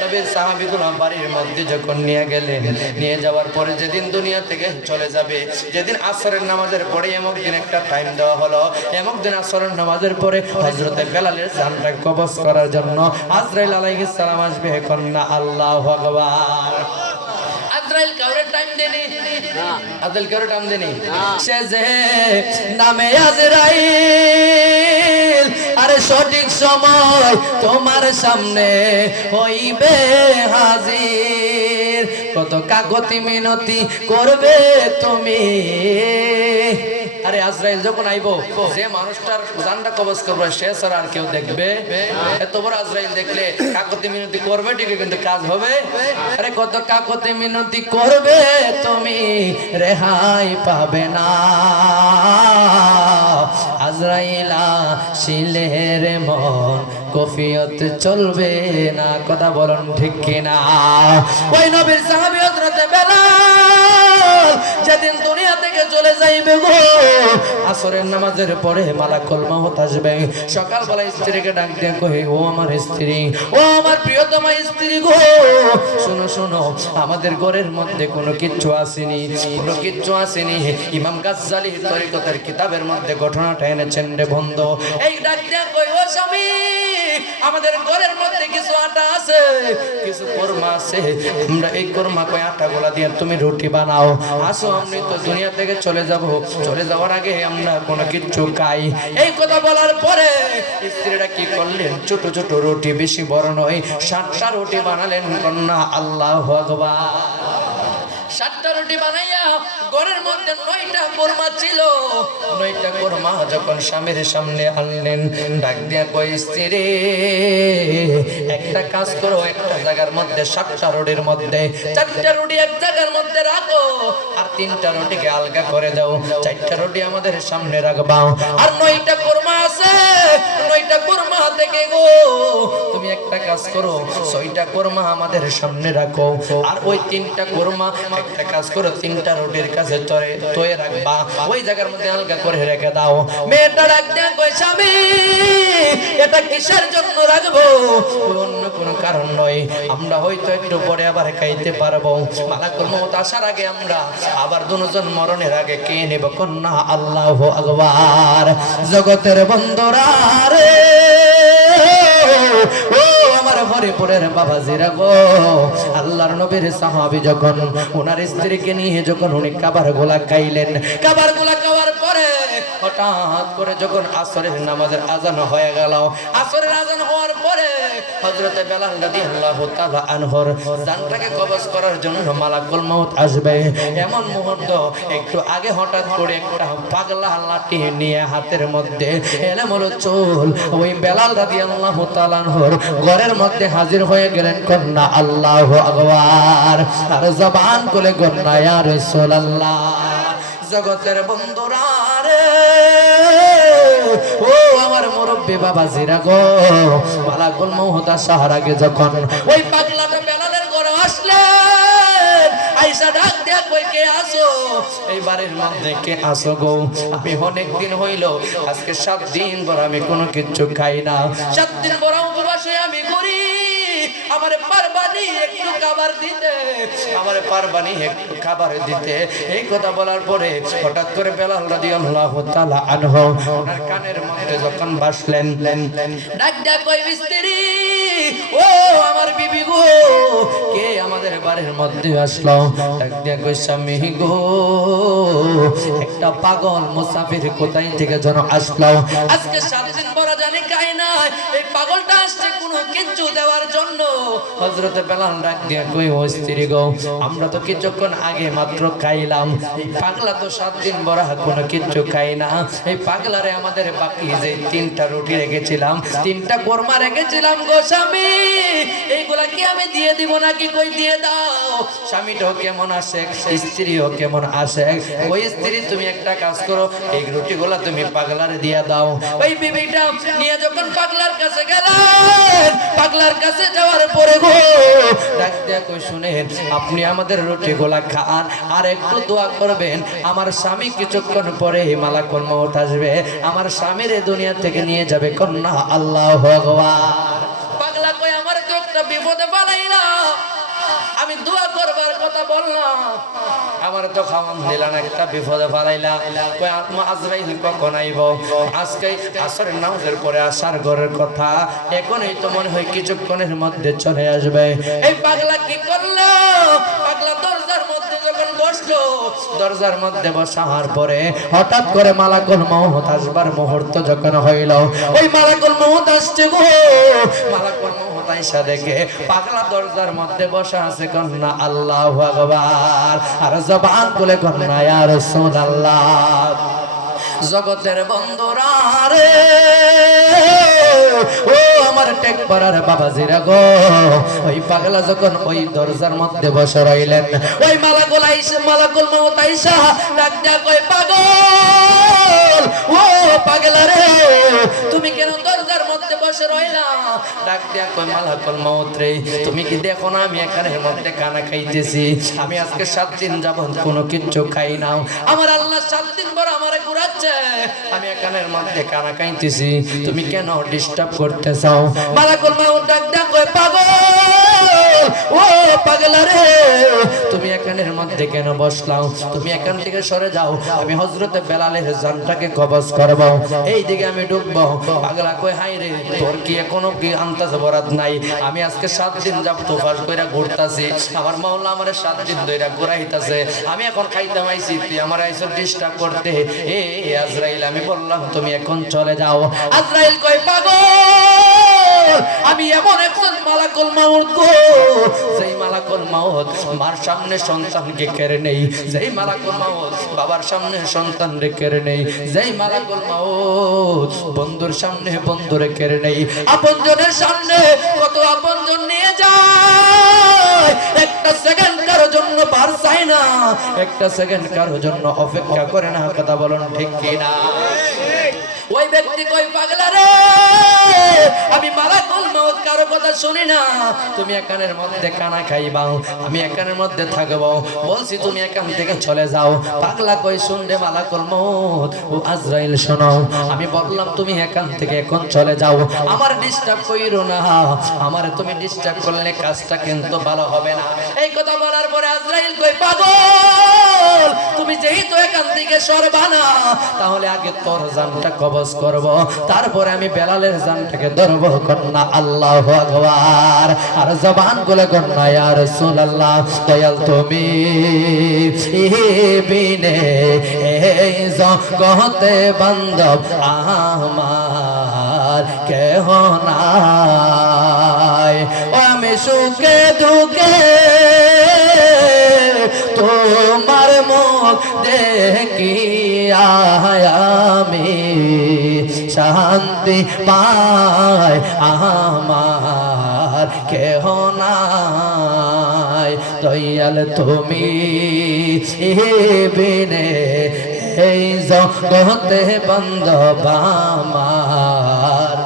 নবীর সাহাবীগুলো বাড়ির মধ্যে যখন নিয়ে গেলেন, নিয়ে যাওয়ার পরে যেদিন দুনিয়া থেকে চলে যাবে, যেদিন আসরের নামাজের পরে এমন দিন একটা টাইম দেওয়া হলো, এমন দিন আসরের নামাজের পরে হযরত বেলালের জানটা কবজ করার জন্য আজরাইল আলাইহিস সালাম আসবে, কন্যা আল্লাহু আকবার। আজরাইল কাউরে টাইম দেনি না, আজরাইল কাউরে টাইম দেনি, সে যে নামে আজরাইল, আরে সঠিক সময় তোমার সামনে হইবে হাজির, কত কাকতি মিনতি করবে তুমি। আরে আজরাইল যখন আইবো, যে মানুষটার জানটা কবজ করবে সে ছাড়া আর কেউ দেখবে? এত বড় আজরাইল দেখলে কাকতি মিনতি করবে ঠিকই, কিন্তু কাজ হবে? আরে কত কাকতি মিনতি করবে তুমি, রেহাই পাবে না। আজরাইলা শিলের মন কফিয়ত চলবে না, কথা বলুন ঠিক কিনা? ওই নবীর সাহাবী হযরত বেলাল যেদিন দুনিয়া থেকে চলে যাইবে গো, আসরের নামাজের পরে মালাকুল মউত আসবে, সকালবেলা স্ত্রীকে ডাক দিয়ে কই, ও আমার স্ত্রী, ও আমার প্রিয়তমা স্ত্রী গো, শোনো শোনো, আমাদের ঘরের মধ্যে কোনো কিচ্ছু আসেনি, কোনো কিচ্ছু আসেনি। ইমাম গাজ্জালী তরিকতের কিতাবের মধ্যে ঘটনাটা এনেছেন রে বন্ধু। এই ডাক দিয়ে কই, ও স্বামী, আমাদের ঘরের মধ্যে কিছু আটা আছে, কিছু কোরমা আছে, আমরা এই কোরমা কই আটা গোলা দিয়ে তুমি রুটি বানাও, আসো আমি তো দুনিয়া থেকে চলে যাব, চলে যাওয়ার আগে আমরা কোনো কিছু খাই। এই কথা বলার পরে স্ত্রীরা কি করলেন, ছোট ছোট রুটি, বেশি বড় নয়, 7টা রুটি বানালেন কন্যা। আল্লাহু আকবার। 7টা রুটি বানাইয়া ঘরের মধ্যে 9টা কোরমা ছিল। 9টা কোরমা যখন স্বামীর সামনে আনলেন, ডাক দিয়া কই, স্ত্রী একটা কাজ করো, একটা জায়গার মধ্যে 7টা রুটির মধ্যে 4টা রুটি এক জায়গার মধ্যে রাখো, আর 3টা রুটিকে আলগা করে দাও। 4টা রুটি আমাদের সামনে রাখবা, আর 9টা কোরমা আছে, 9টা কোরমা থেকে গো তুমি একটা কাজ করো, 6টা কোরমা আমাদের সামনে রাখো, আর ওই 3টা কোরমা একটা কাজ করো, 3টা রুটির কাছে তয়ে রাখবা, ওই জায়গার মধ্যে আলগা করে রেখে দাও। মেয়েটা ডাক দেয়া কই, স্বামী এটা কিসের জন্য রাখবো? অন্য কোনো কারণ নয়, আমরা হয়তো একটু পরে আবার খাইতে পারবো, মালাকুল মউত আসার আগে আমরা আবার দুজন মরণের আগে কে নেব কন্যা। আল্লাহু আকবার। জগতের বন্ধুরা রে, ও আমার হরিপুরের বাবাজিরা গো, আল্লাহর নবীর সাহাবী যখন ওনার স্ত্রীকে নিয়ে যখন উনি খাবার গুলা খাইলেন, খাবার গুলা খাওয়ার পরে হঠাৎ করে যখন আসরের নামাজের আজান হয়ে গেল, আসরের আজান হওয়ার পরে হযরতে বেলাল রাদিয়াল্লাহু তাআলা আনহুর জানটাকে কবজ করার জন্য মালাকুল মউত আসবে, এমন মুহূর্ত একটু আগে হঠাৎ করে একটা পাগলা লাঠি নিয়ে হাতের মধ্যে এলোমেল চুল ওই বেলাল রাদিয়াল্লাহু তাআলা আনহুর ঘরের মধ্যে হাজির হয়ে গেলেন কন্যা। আল্লাহু আকবার। আর জবান খুলে কন্যা ইয়া রাসূলুল্লাহ। জগতের বন্ধুরা রে, ও আমার মুরব্বি বাবাজিরা গো, মালাকুল মউত আসার আগে যখন ওই পাগলাটা বেলালের ঘরে আসলেন, আয়েশা ডাক দিয়া কই, কে আসো? এই বাড়ির মধ্যে কে আসো গো? আমি অনেক দিন হইল, আজকে 7 দিন পর আমি কোনো কিছু খাই না, 7 দিন পর উপবাসে আমি করি, আমারে পারবানি একটু খাবার দিতে, আমারে পারবানি একটু খাবার দিতে। এই কথা বলার পরে হঠাৎ করে বেলাল রাদিয়াল্লাহু তাআলা আনহু ওনার কানের মধ্যে যখন বাসলেন, ডাক ডাক কই, স্ত্রী ও আমার বিবি গো, কে আমাদের বাড়ির মধ্যে আসলো? ডাক দিয়া কই, স্বামী গো, একটা পাগল মুসাফির কোথায় থেকে যেন আসলো, আজকে 7 দিন পর জানি খাই না, এই পাগলটা আসছে কোনো কিছু দেওয়ার জন্য। হযরতে বেলাল ডাক দিয়া কই, ও স্ত্রী গো, আমরা তো কিছুক্ষণ আগে মাত্র খাইলাম, এই পাগলা তো 7 দিন পর কোনো কিছু খাই না, এই পাগলারে আমাদের বাকি যে 3টা রুটি রেখেছিলাম, 3টা কোরমা রেখেছিলাম গো স্বামী, এইগুলা কি আমি দিয়ে দিব নাকি? কই দিয়ে দাও। স্বামীটাও কেমন আসে, স্ত্রীও কেমন আসে, ওই স্ত্রী তুমি একটা কাজ করো, এই রুটিগুলা তুমি পাগলারে দিয়ে দাও। ওই বিবিটা নিয়ে যখন পাগলার কাছে গেলেন, পাগলার কাছে যাওয়ার পরে গো ডাক দিয়া কই, শুনেন, আপনি আমাদের রুটিগুলা খান, আর একটু দোয়া করবেন, আমার স্বামী কিছুক্ষণ পরে মালাকুল মউত আসবে, আমার স্বামীর এই দুনিয়া থেকে নিয়ে যাবে কন্যা। আল্লাহু আকবার। পাগলা কই, আমার তো একটা বিপদে পালাইলা, আমি দোয়া করবার কথা বললাম, আমার তো খাওয়ান দিলা না, একটা বিপদে পালাইলা, কই আত্মা আজরাইল কখন আইব? আজকে আসরের নামাজের পরে আসার ঘরের কথা, এখনই তো মনে হয় কিছুক্ষণের মধ্যে চলে আসবে। এই পাগলা কি করলো? পাগলা দরজার মধ্যে যখন বসলো, দরজার মধ্যে বসার পরে হঠাৎ করে মালাকুল মউত আসবার মুহূর্ত যখন হইল, ওই মালাকুল মউত আসছে গো, মালাকুল মউত আইসা দেখে পাগলা দরজার মধ্যে বসা আছে কন্যা। আল্লাহু আকবার। আর জবান খুলে কন্যা ইয়া রাসূলুল্লাহ। জগতের বন্ধুরা রে, ও আমার টেক পাড়ার বাবাজিরা গো, ওই পাগলা যখন ওই দরজার মধ্যে বসে রইলেন, ওই মালাকুল মউত আইসা ডাক দেয়া কই, পাগল ও পাগলা রে, তুমি কেন দরজার মধ্যে বসে রইলা? ডাক দেয়া কই, মালাকুল মউত রে, তুমি কি দেখো না আমি এখানের মধ্যে খানা খাইতেছি, আমি আজকে 7 দিন যাবত কোনো কিছু খাই না, আমার আল্লাহ 7 দিন পর আমারে ঘুরাচ্ছে, আমি এখানের মধ্যে খানা খাইতেছি, তুমি কেন ডিস্টার্ব করতে চাও? মালাকুল মউত ডাক দেয়া কই, পাগল ও পাগলা রে, তুমি এখানের মধ্যে কেন বসলাও? তুমি এখান থেকে সরে যাও, আমি হযরতে বেলালের জানটাকে কবজ করব, এই দিকে আমি ঢুকবো। পাগলা কই, হাই রে, তোর কি এখনো কি আন্তাজ বরাত নাই? আমি আজকে 7 দিন যাব তোফাস কইরা ঘুরতাছি, আমার মাওলা আমারে 7 দিন ধইরা ঘুরাইতাছে, আমি এখন খাইতাম আইছি, তুই আমার আইছো ডিস্টার্ব করতে। এ আজরাইল, আমি বললাম তুমি এখন চলে যাও। আজরাইল কই, পাগল আমি এমন একজন মালাকুল মাউত গো, যেই মালাকুল মাউত মার সামনে সন্তানকে কেড়ে নেই, যেই মালাকুল মাউত বাবার সামনে সন্তানকে কেড়ে নেই, যেই মালাকুল মাউত বন্ধুর সামনে বন্ধুরে কেড়ে নেই, আপনজনের সামনে কত আপনজন নিয়ে যায়। একটা সেকেন্ড কারোর জন্য পার চাই না, একটা সেকেন্ড কারোর জন্য অপেক্ষা করে না। কথা বলুন ঠিক কিনা? ওই ব্যক্তি কই পাগলা রে, আমি মালাকুল মাউত কারো কথা শুনি না, তুমি এখানের মধ্যে কানা খাইবাও, আমি এখানের মধ্যে থাকবো, বলছি তুমি এখান থেকে চলে যাও। পাগলা কই শুনলে মালাকুল মাউত ও আজরাইল শোনাও, আমি বললাম তুমি এখান থেকে এখন চলে যাও, আমার ডিস্টার্ব কইরো না, আমারে তুমি ডিস্টার্ব করলে কাজটা কিন্তু ভালো হবে না। এই কথা বলার পরে আজরাইল কই পাগল, তুমি যেহেতু এখান থেকে সরবা না, তাহলে আগে তোর জানটা কবজ করব, তারপরে আমি বেলালের জানটাকে ধরব। কন্যা আল্লাহু আকবার, আর জবান গুলো কন্যা ইয়া রাসূলুল্লাহ, দয়াল তুমি বিনে এই জগতে বান্ধব আমার কেহ নাই, আমি সুখে দুঃখে তোমার মুখ দেখিয়া আমি শান্তি পাই, আমার কেহ নাই, দয়াল তুমি বিনে এই জগতে বান্ধব আমার।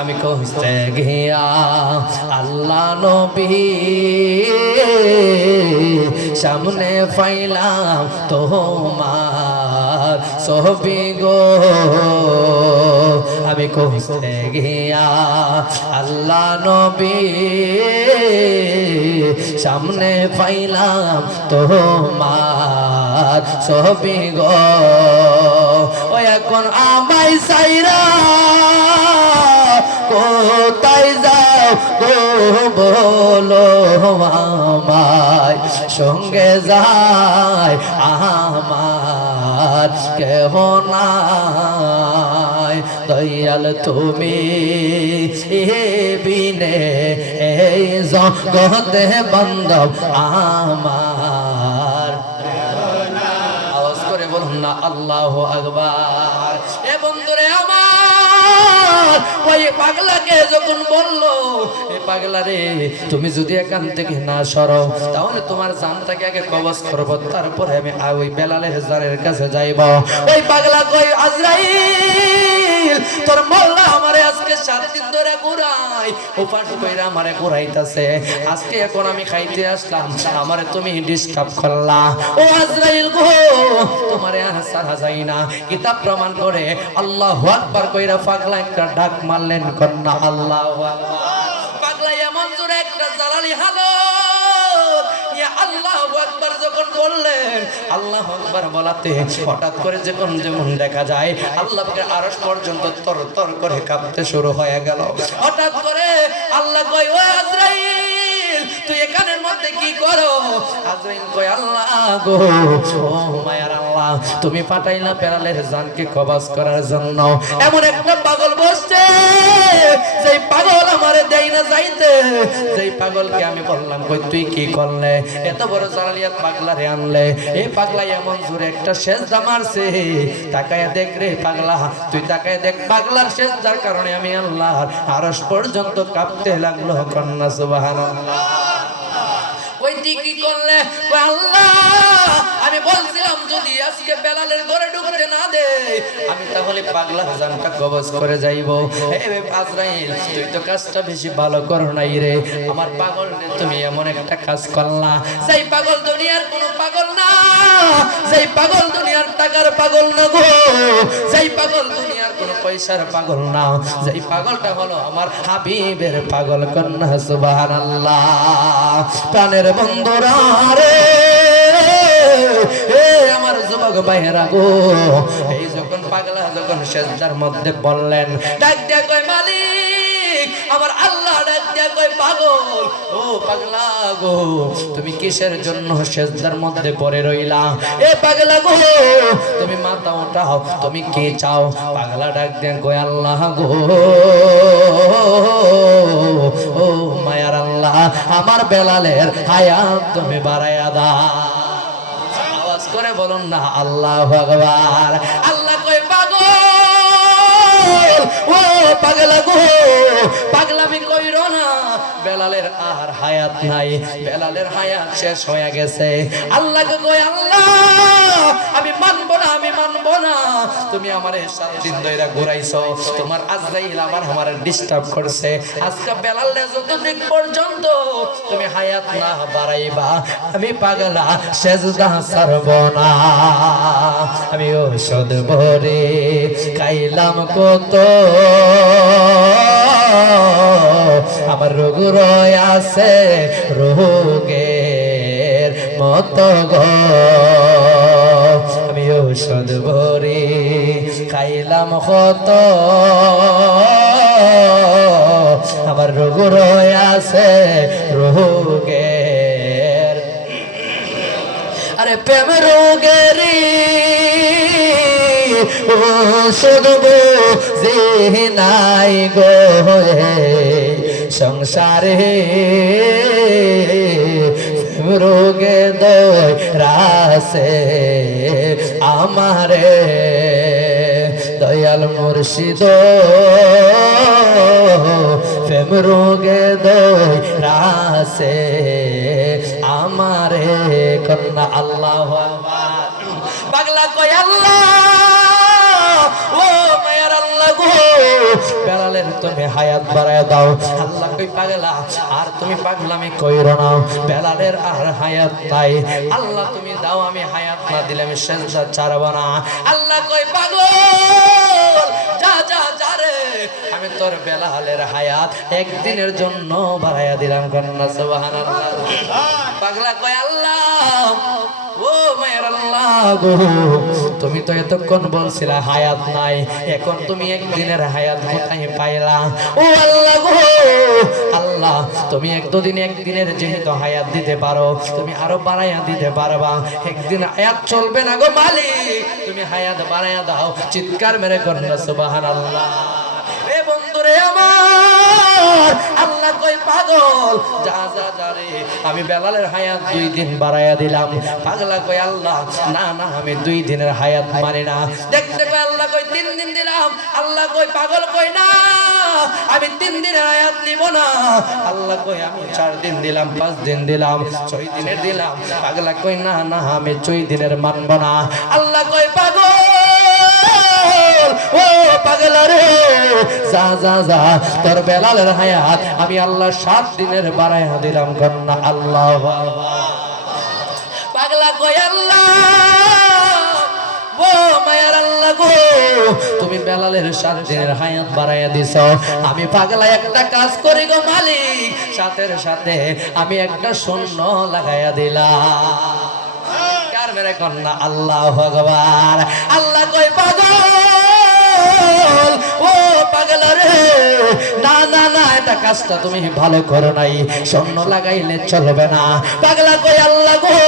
আমি কইতে গিয়া আল্লাহ নবী সামনে পাইলাম তোমার ছবি গো, আমি কইতে গিয়া আল্লাহ নবী সামনে পাইলাম তোমার ছবি গো, ও এখন আমায় সাইরা কোথায় যাও গো বলো আমায়, সঙ্গে যায় আমার কেহ নাই, দয়াল তুমি বিনে এই জগতে বান্ধব আমার। আওয়াজ করে বলুন না আল্লাহু আকবার। এ বন্ধুরে আমার, ওই পাগলাকে যখন বললো, এ পাগলা রে তুমি যদি এখান থেকে না সরো, তাহলে তোমার জানটাকে আগে কবজ করব, তারপরে আমি ওই বেলালের জানের কাছে যাইব। ওই পাগলা কই আজরাইল তোর মোল্লা আমারে আজকে 7 দিন ধরে ঘুরাই, উপাস কইরা আমারে ঘুরাইতাছে, আজকে এখন আমি খাইতে আসলাম, আমারে তুমি ডিস্টার্ব করলা। ও আজরাইল গো, তোমারে আর সারা যাই না। কিতাব প্রমাণ করে আল্লাহু আকবার কইরা পাগলা একটা ডাক মারলেন। কন্যা আল্লাহু আকবার। পাগলা এমন জোরে একটা জালালি হালত, ইয়া আল্লাহু আকবার যখন বললেন, আল্লাহু আকবার বলাতে হঠাৎ করে যখন যেমন দেখা যায় আল্লাহকে আরশ পর্যন্ত তরতর করে কাঁপতে শুরু হয়ে গেল। হঠাৎ করে আল্লাহ কয় ও আজরাইল তুই এখানের মধ্যে কি করো? আজরাইল কয় আল্লাহ গো, ও মায়ার আল্লাহ, তুমি পাঠাইলা বেলালের জানকে কবজ করার জন্য। এমন একটা পাগল বসছে, যেই পাগল আমারে দেই না যাইতে, যেই পাগলকে আমি বললাম কই তুই কি করলে, এত বড় জালালিয়াত পাগলারে আনলে, এই পাগলা এমন জোরে একটা সেজদা মারছে, তাকায়া দেখ রে পাগলা, তুই তাকায়া দেখ, পাগলার সেজদার কারণে আমি আল্লাহর আরশ পর্যন্ত কাঁপতে লাগলো। কন্যা সুবহানাল্লাহ। ওই কি করলে? আল্লাহ আমি বলছিলাম যদি আজকে বেলালের ঘরে ঢুকতে না দে, আমি তাহলে পাগলার জানটা কবজ করে যাইব। হে আজরাইল তুই তো কাজটা বেশি ভালো করো নাই রে, আমার পাগল রে তুমি এমন একটা কাজ করলা, সেই পাগল দুনিয়ার কোনো পাগল না, সেই পাগল দুনিয়ার টাকার পাগল না গো, সেই পাগল দুনিয়ার কোনো পয়সার পাগল না, যেই পাগলটা হলো আমার হাবিবের পাগল। কন্যা সুবহানাল্লাহ। প্রাণের বন্ধুরা রে, আমার যুবক ভাইয়েরা গো, এই যখন পাগলা যখন সেজদার মধ্যে বললেন, ডাক দিয়া কয় মালিক আমার আল্লাহ ডাক দিয়া কয় পাগল ও পাগলা গো তুমি কিসের জন্য সেজদার মধ্যে পড়ে রইলা এ পাগলা গো তুমি মাথা উঠাও তুমি কি চাও পাগলা ডাক দিয়া কয় আল্লাহ গো ও মায়ার আল্লাহ আমার বেলালের হায়াত তুমি বাড়াইয়া দাও আওয়াজ করে বলুন না আল্লাহু আকবার আল্লাহ কয় পাগল ও পাগলা গো পাগলামি কইরো না বেলালের আর হায়াত নাই বেলালের হায়াত শেষ হয়ে গেছে আল্লাহকে কই আল্লাহ আমি মানব না তুমি আমারে 7 দিন ধরে ঘুরাইছো তোমার আজরাইল আমার ডিস্টার্ব করছে আজকে বেলালে যতদিন পর্যন্ত তুমি হায়াত না বাড়াইবা আমি পাগলা সেজদা ছাড়ব না আমি ঔষধ ভরে খাইলাম কত আমার রোগ রয় আছে রোগের মতো গো আমি ঔষধ ভরে খাইলাম কত আমার রোগ রয় আছে রোগের আরে প্রেম রোগেরই ঔষধ বুঝি নাই গো সংসারে রোগে দই রাসে আমারে দয়াল মুর্শিদ প্রেম রোগে দই রাসে আমারে কন্যা আল্লাহ পাগলা কয় আল্লাহ ও মায়ার আল্লাহ গো বেলালের তুমি হায়াত বাড়ায় দাও আল্লাহ কই পাগলা আর তুমি পাগলামি কইরো না বেলালের আর হায়াত নাই আল্লাহ তুমি দাও আমি হায়াত না দিলে আমি সেজদা ছাড়ব না আল্লাহ কই পাগল যা রে আমি তোর বেলালের হায়াত একদিনের জন্য বাড়াইয়া দিলাম কন্যা সুবহানাল্লাহ পাগলা কয় আল্লাহ ও মায়ের আল্লাহ গো তুমি তো এতক্ষণ বলছিলা হায়াত নাই এখন তুমি একদিনের হায়াত কোথায় পাইলা ও আল্লাহ গো আল্লাহ তুমি একদিনের যেহেতু হায়াত দিতে পারো তুমি আরো বাড়াইয়া দিতে পারবা একদিন হায়াত চলবে না গো মালিক তুমি হায়াত বাড়াইয়া দাও চিৎকার মেরে কন্যা সুবহানাল্লাহ এ বন্ধুরে আমার আল্লাহ কই পাগল যা রে আমি বেলালের হায়াত 2 দিন বাড়াইয়া দিলাম পাগলা কই আল্লাহ না আমি 2 দিনের হায়াত মানি না দেখতে কই আল্লাহ কই 3 দিন দিলাম আল্লাহ কই পাগল কই না আমি 3 দিনের হায়াত নিব না আল্লাহ কই আমি 4 দিন দিলাম 5 দিন দিলাম 6 দিনের দিলাম পাগলা কই না আমি 6 দিনের মানব না আল্লাহ কই পাগল ও পাগলা রে যা তোর বেলালের হায়াত আমি আল্লাহ 7 দিনের বাড়াইয়া দিলাম কন্যা আল্লাহ পাগলা কই আল্লাহ ও মায়ার আল্লাহ গো তুমি বেলালের 7 দিনের হায়াত বাড়াইয়া দিছো আমি পাগলা একটা কাজ করি গো মালিক সাথে আমি একটা শূন্য লাগাইয়া দিলাম কার মেরে কন্যা আল্লাহু আকবার আল্লাহ কই পাগল ও পাগলা রে না এটা কাজটা তুমি ভালো করো নাই শূন্য লাগাইলে চলবে না পাগলা কই আল্লাহ গো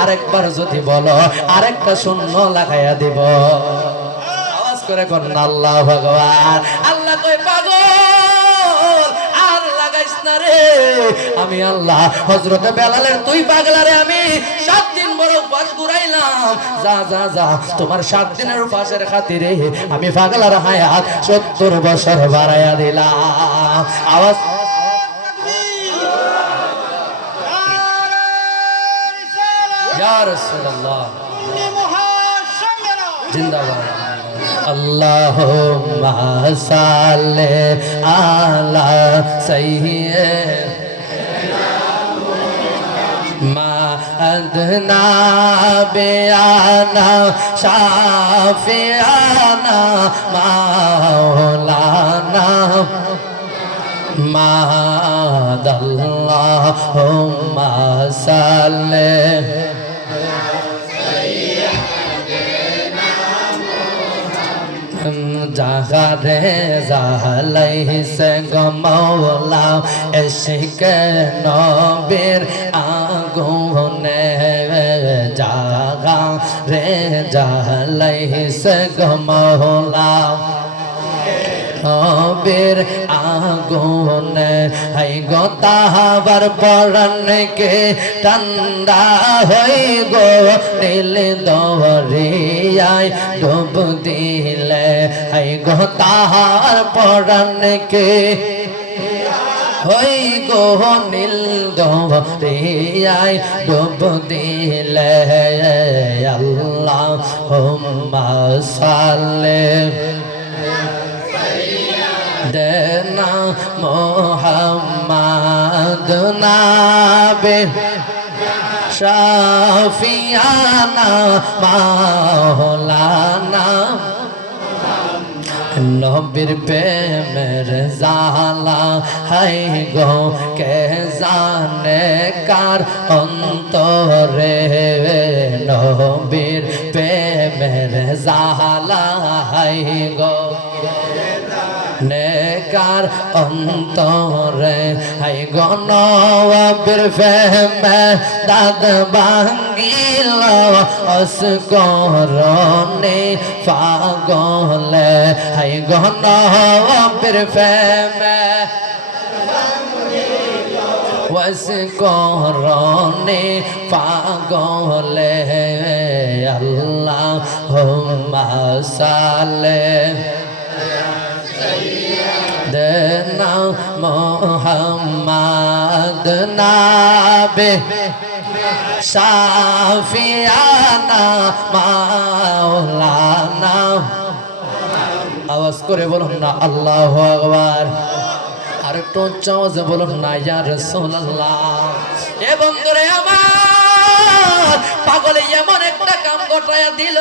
আরেকবার যদি বলো আরেকটা শূন্য লাগাইয়া দিব আওয়াজ করে কন্যা আল্লাহু আকবার আল্লাহ কই পাগল আর লাগাইস না রে আমি আল্লাহ হযরত বেলালের তুই পাগলা রে আমি 7 দিন বড় উপাস ঘুরাইলাম যা তোমার 7 দিনের উপাসের খাতিরে আমি পাগলার হায়াত 70 বছর বাড়াইয়া দিলাম আওয়াজ ইয়া রাসূলুল্লাহ জিন্দাবাদ আল্লাহুম্মা সাল্লি আলা সাইয়্যিদিনা أدنى بيانا شافيانا مولانا ماد اللهم صل জাগারে জালাইছে গো মাওলা ইশকে নবীর আগুনে জাগারে জালাইছে গো মাওলা নবীর আগুনে হাই গো তাহাবার পরাণকে ঠান্ডা হই গো নীল দরিয়ায় ডুব দিলে হাই গো তাহার পরাণকে হই গো নীল দরিয়ায় ডুব দিলে আল্লাহুম্মা সাল্লি দেনা মোহাম্মদ নাবে শাফিয়ানা মাওলানা নবীর প্রেমের জালা হাই গো কে জানে কার অন্তরে নবীর প্রেমের জালা হাই গো নেকার অন্তরে হাই গনবীর প্রেমে দাদ ভাঙ্গিল অসকরণে পাগলে হাই গনবীর প্রেমে অসকরণে পাগলে আল্লাহুম্মা সাল্লি দেনা মোহাম্মদ নাবে শাফিয়ানা মাওলানা আওয়াজ করে বলুন না আল্লাহু আকবার আর একটু উচ্চ আওয়াজে বলুন না ইয়া রাসূলুল্লাহ এ বন্ধুরে আমার পাগলে এমন একটা কাম ঘটায়া দিল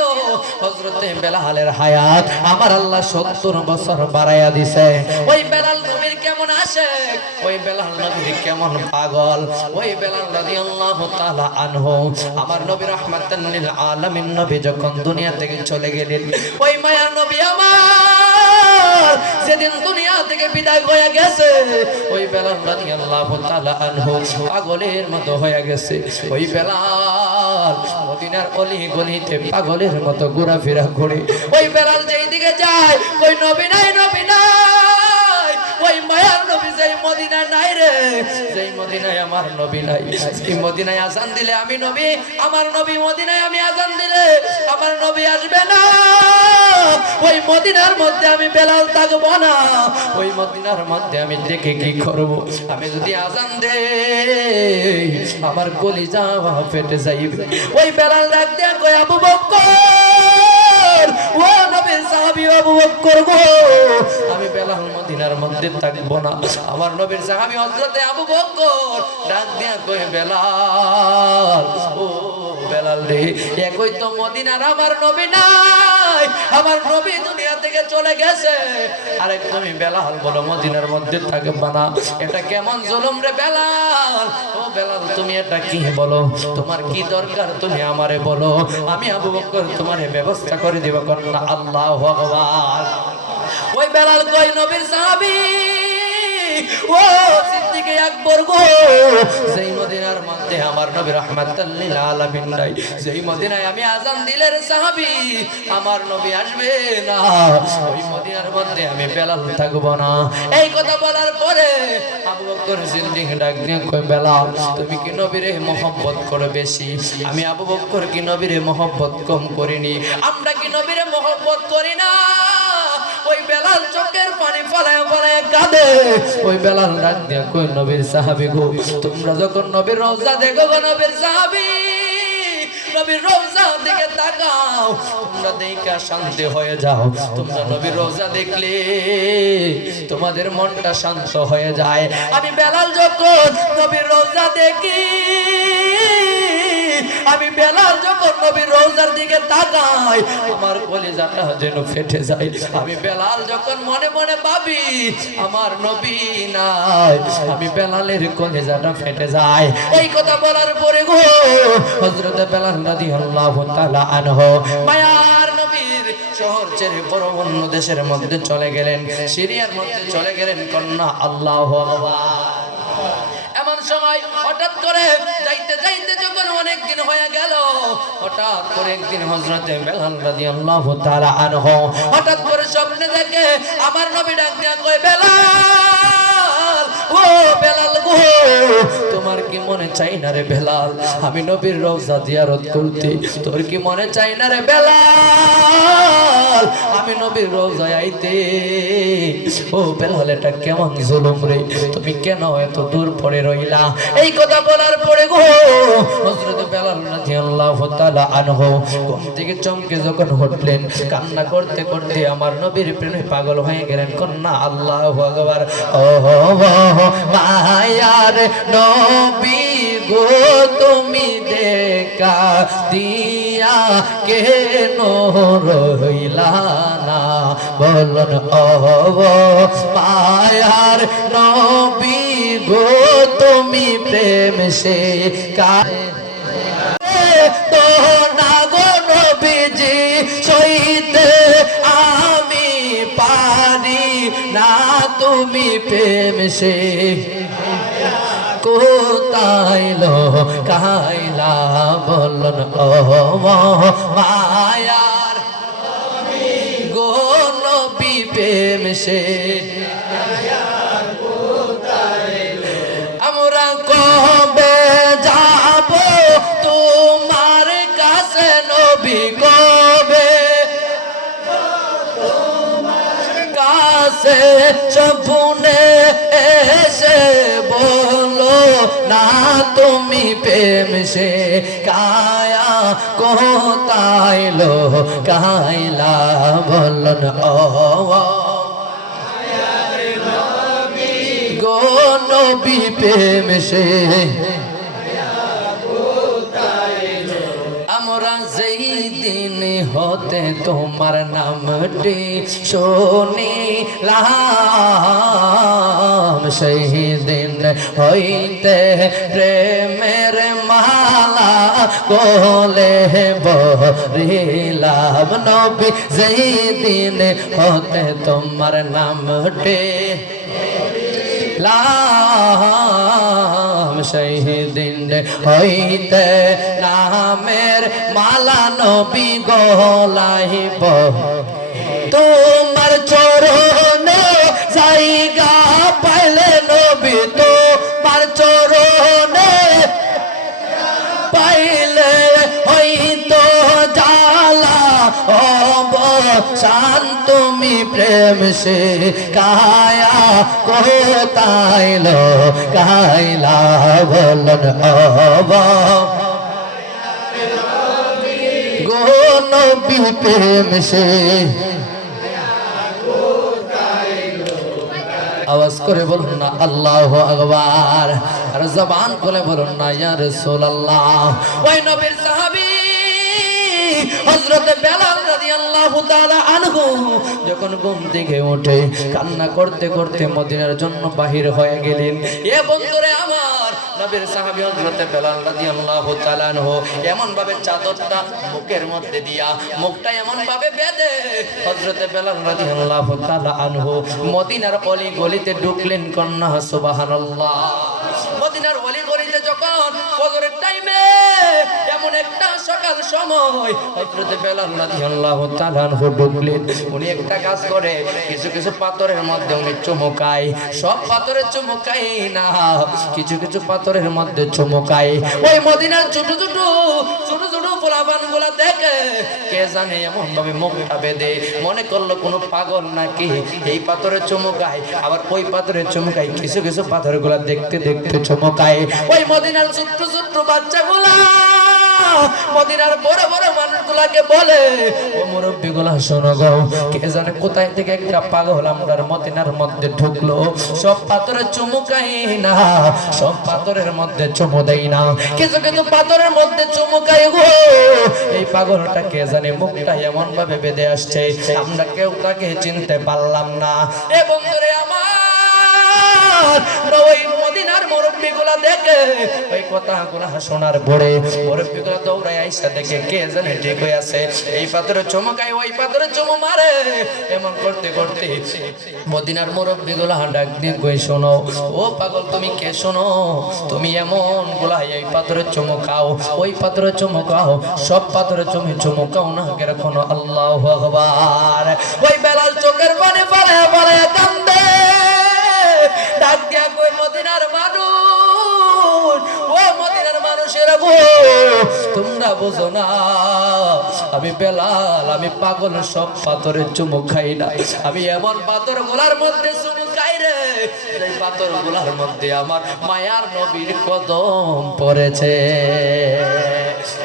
হযরতে বেলালের হায়াত আমার আল্লাহ 70 বছর বাড়ায়া দিছে ওই বেলাল নবীর কেমন আশিক ওই বেলাল নবীর কেমন পাগল ওই বেলাল রাদিয়াল্লাহু তাআলা আনহু আমার নবী রাহমাতান লিল আলামিন নবী যখন দুনিয়া থেকে চলে গেলেন ওই মায়ার নবী আমার সেদিন দুনিয়া থেকে বিদায় হয়ে গেছে ওই বেলাল রাদিয়াল্লাহু তাআলা আনহু পাগলের মতো হয়ে গেছে ওই বেলাল মদিনার অলি গলিতে পাগলের মতো ঘোরাফেরা করে ওই বেলাল যেই দিকে যায় ওই নবী নাই নবী নাই ওই মায়ার নবী যেই মদিনা নাই রে যেই মদিনায় আমার নবী নাই এই মদিনায় আজান দিলে আমি নবী আমার নবী মদিনায় আমি আজান দিলে আমার নবী আসবে না ওই মদিনার মধ্যে আমি বেলাল থাকবো না ওই মদিনার মধ্যে আমি দেখে কি করব আমি যদি আজান দেই আমার কলিজা ফেটে যাইবে ওই বেলাল ডাক দিয়া কই আবু বকর ও নবীর সাহাবী আবু বকর গো আমি বেলাল মদিনার মধ্যে থাকবো না আমার নবীর সাহাবী হযরতে আবু বকর ডাক দিয়া কই বেলাল ও বেলাল রে একই তো মদিনার আমার নবী নাই আমার নবী দুনিয়া থেকে চলে গেছে আরেক তুমি বেলাল বলো মদিনার মধ্যে থাকবে না এটা কেমন জুলুম রে বেলাল ও বেলাল তুমি এটা কি বলো তোমার কি দরকার তুমি আমারে বলো আমি আবু বকর তোমারে ব্যবস্থা করে দেব কোন আল্লাহু আকবার ওই বেলাল কই নবীর সাহাবী ও সিদ্দিক আকবর গো যেই মদিনার মধ্যে আমার নবী রাহমাতাল লিল আলামিন নাই যেই মদিনায় আমি আজান দিলে রে সাহাবী আমার নবী আসবে না ওই মদিনার মধ্যে আমি বেলাল থাকব না এই কথা বলার পরে আবু বকর সিদ্দিক ডাক দিয়ে কই বেলাল তুমি কি নবীরে মহব্বত করো বেশি আমি আবু বকর কি নবীরে মহব্বত কম করিনি আমরা কি নবীরে মহব্বত করি না ওই বেলাল চোখের পানি ফলায় ফলায় কাঁদে ওই বেলাল ডাক দিয়া কই নবীর সাহাবী গো তোমরা যখন নবীর রওজা দেখো গো নবীর সাহাবী নবীর রওজা দিকে তাকাও তোমরা দেখা শান্তি হয়ে যাও তোমরা নবীর রওজা দেখলে তোমাদের মনটা শান্ত হয়ে যায় আমি বেলাল যখন নবীর রওজা দেখি আমি বেলাল যখন নবীর রওজার দিকে তাকাই আমার কলিজাটা যেন ফেটে যায় আমি বেলাল যখন মনে মনে ভাবি আমার নবী নাই আমি বেলালের কলিজাটা ফেটে যায় এই কথা বলার পরে গো হযরত বেলাল রাদিয়াল্লাহু তাআলা আনহু মায়ার নবীর শহর ছেড়ে বড় অন্য দেশের মধ্যে চলে গেলেন, সিরিয়ার মধ্যে চলে গেলেন। কন্যা আল্লাহু আকবার। এমন সময় হঠাৎ করে যাইতে যাইতে যখন অনেক দিন হয়ে গেল, হঠাৎ করে একদিন হযরতে বেলাল রাদিয়াল্লাহু তাআলা আনহু হঠাৎ করে স্বপ্নে দেখে আমার নবী ডাক দিয়া কয়, বেলাল, ও বেলাল গো, তোমার কি মনে চাই না রে বেলাল আমি নবীর রওজা জিয়ারত করতে? তোর কি মনে চাই না রে বেলাল আমি নবীর রওজায় আইতে? ও বেলাল, এটা কেমন জুলুম রে, তুমি কেন এত দূর পড়ে রইলা? এই কথা বলার পরে গো হযরত বেলাল রাদিয়াল্লাহু তাআলা আনহু ঘুম থেকে চমকে যখন উঠলেন, কান্না করতে করতে আমার নবীর প্রেমে পাগল হয়ে গেলেন। কন্যা আল্লাহু আকবার। ও মায়ার নবী গো, তুমি দেখা দিয়া কেন রইলা না? বলুন ও মায়ার নবী গো, তুমি প্রেম সে তো না গো নবীজি, সইতে আমি পারি না, তুমি প্রেম সে কোথায় লো কাইলা? বলুন ও মায়ার গো নবী প্রেম সে আমরা কবে যাব তোমার কাছে নবী? কবে কাছে স্বপ্নে এসে বলো না, তুমি প্রেম সে কায়া কোথায় লো কাইলা? বলুন ও গো নবী প্রেম সে আমরা যেই দিন হতে তোমার নামটি শুনিলাম, সেই দিন হইতে প্রেমের মালা কোলে বরিলাম। নবী যেই দিন হতে তোমার নামটি লাম, সেই দিন হইতে নামের মালা নবী গলাইব। তোমার চরণে জায়গা পাইলে নবী, তোমার চরণে পাইলে হইতো জালা অবসান, তুমি প্রেম সে কায়া কোথায় লো কাইলা? বলুন গো নবী প্রেম সে আওয়াজ করে বলুন না আল্লাহু আকবার। আর জবান খুলে বলুন না ইয়া রাসূলুল্লাহ। ওই নবীর সাহাবী হযরত বেলাল রাদিয়াল্লাহু তাআলা আনহু যখন ঘুম থেকে উঠে কান্না করতে করতে মদিনার জন্য বাহির হয়ে গেলেন। এ বন্ধুরে আমার, নবীর সাহাবী হযরত বেলাল রাদিয়াল্লাহু তাআলা আনহু এমন ভাবে চাদরটা মুখের মধ্যে দিয়া, মুখটা এমন ভাবে বেঁধে হযরত বেলাল রাদিয়াল্লাহু তাআলা আনহু মদিনার অলি গলিতে ঢুকলেন। কন্যা সুবহানাল্লাহ। মদিনার অলি গলিতে যখন ফজরের টাইমে এমন একটা সকাল সময় হযরত বেলাল রাদিয়াল্লাহু তাআলা আনহু ঢুকলেন। উনি একটা কাজ করে, কিছু কিছু পাথরের মধ্যে উনি চুমুকায়। সব পাথরে চুমুকায় না, কিছু কিছু পাথরের মধ্যে চুমুকায়। ওই মদিনার ছোট ছোট পোলাপানগুলা দেখে, কে জানে এমন ভাবে মুখটা বেঁধে মনে করলো কোনো পাগল নাকি এই পাথরে চুমুকায়, আবার ওই পাথরে চুমুকায়। কিছু কিছু পাথরগুলা দেখতে দেখতে চুমুকায়। ওই মদিনার ছোট্ট ছোট্ট বাচ্চাগুলা মদিনার বড় বড় মানুষগুলাকে বলে, ও মুরব্বিগুলা শোনো গো, কে জানে কোথায় থেকে একটা পাগল আমরার মদিনার মধ্যে ঢুকলো। সব পাথরে চুমুকাই না, সব পাথরের মধ্যে চুমু দেই না, কিছু কিছু পাথরের মধ্যে চুমুকাই গো। এই পাগলটা কে জানে মুখটা এমন ভাবে বেঁধে আসছে, আমরা কেউ তাকে চিনতে পারলাম না। এ বন্ধুরে আমার, ওই মদিনার মুরব্বিগুলা দেখে ওই কথাগুলা শোনার পরে মুরব্বিগুলা দৌড়ায় আইসা দেখে কে জানে ঠিক হয়ে আছে, এই পাথরে চমকায় ওই পাথরে চুমু মারে। এমন করতে করতে মদিনার মুরব্বিগুলা ডাক দিয়ে কই, শোনো ও পাগল, তুমি কে? শোনো, তুমি এমন গুলা এই পাথরে চমকাও, ওই পাথরে চমকাও, সব পাথরে চমকাও না কেন? আল্লাহু আকবার। ওই বেলাল চোখের পানি পড়ে পড়ে কান্দে, ডাক দিয়া কই, মদিনার মানুষ, ও মদিনার মানুষেরা গো, তোমরা বুঝো না আমি বেলাল, আমি পাগল, সব পাথরের চুমু খাই না, আমি এমন পাথর গুলার মধ্যে চুমু খাই রে, এই পাথর গুলার মধ্যে আমার মায়ার নবীর কদম পড়েছে।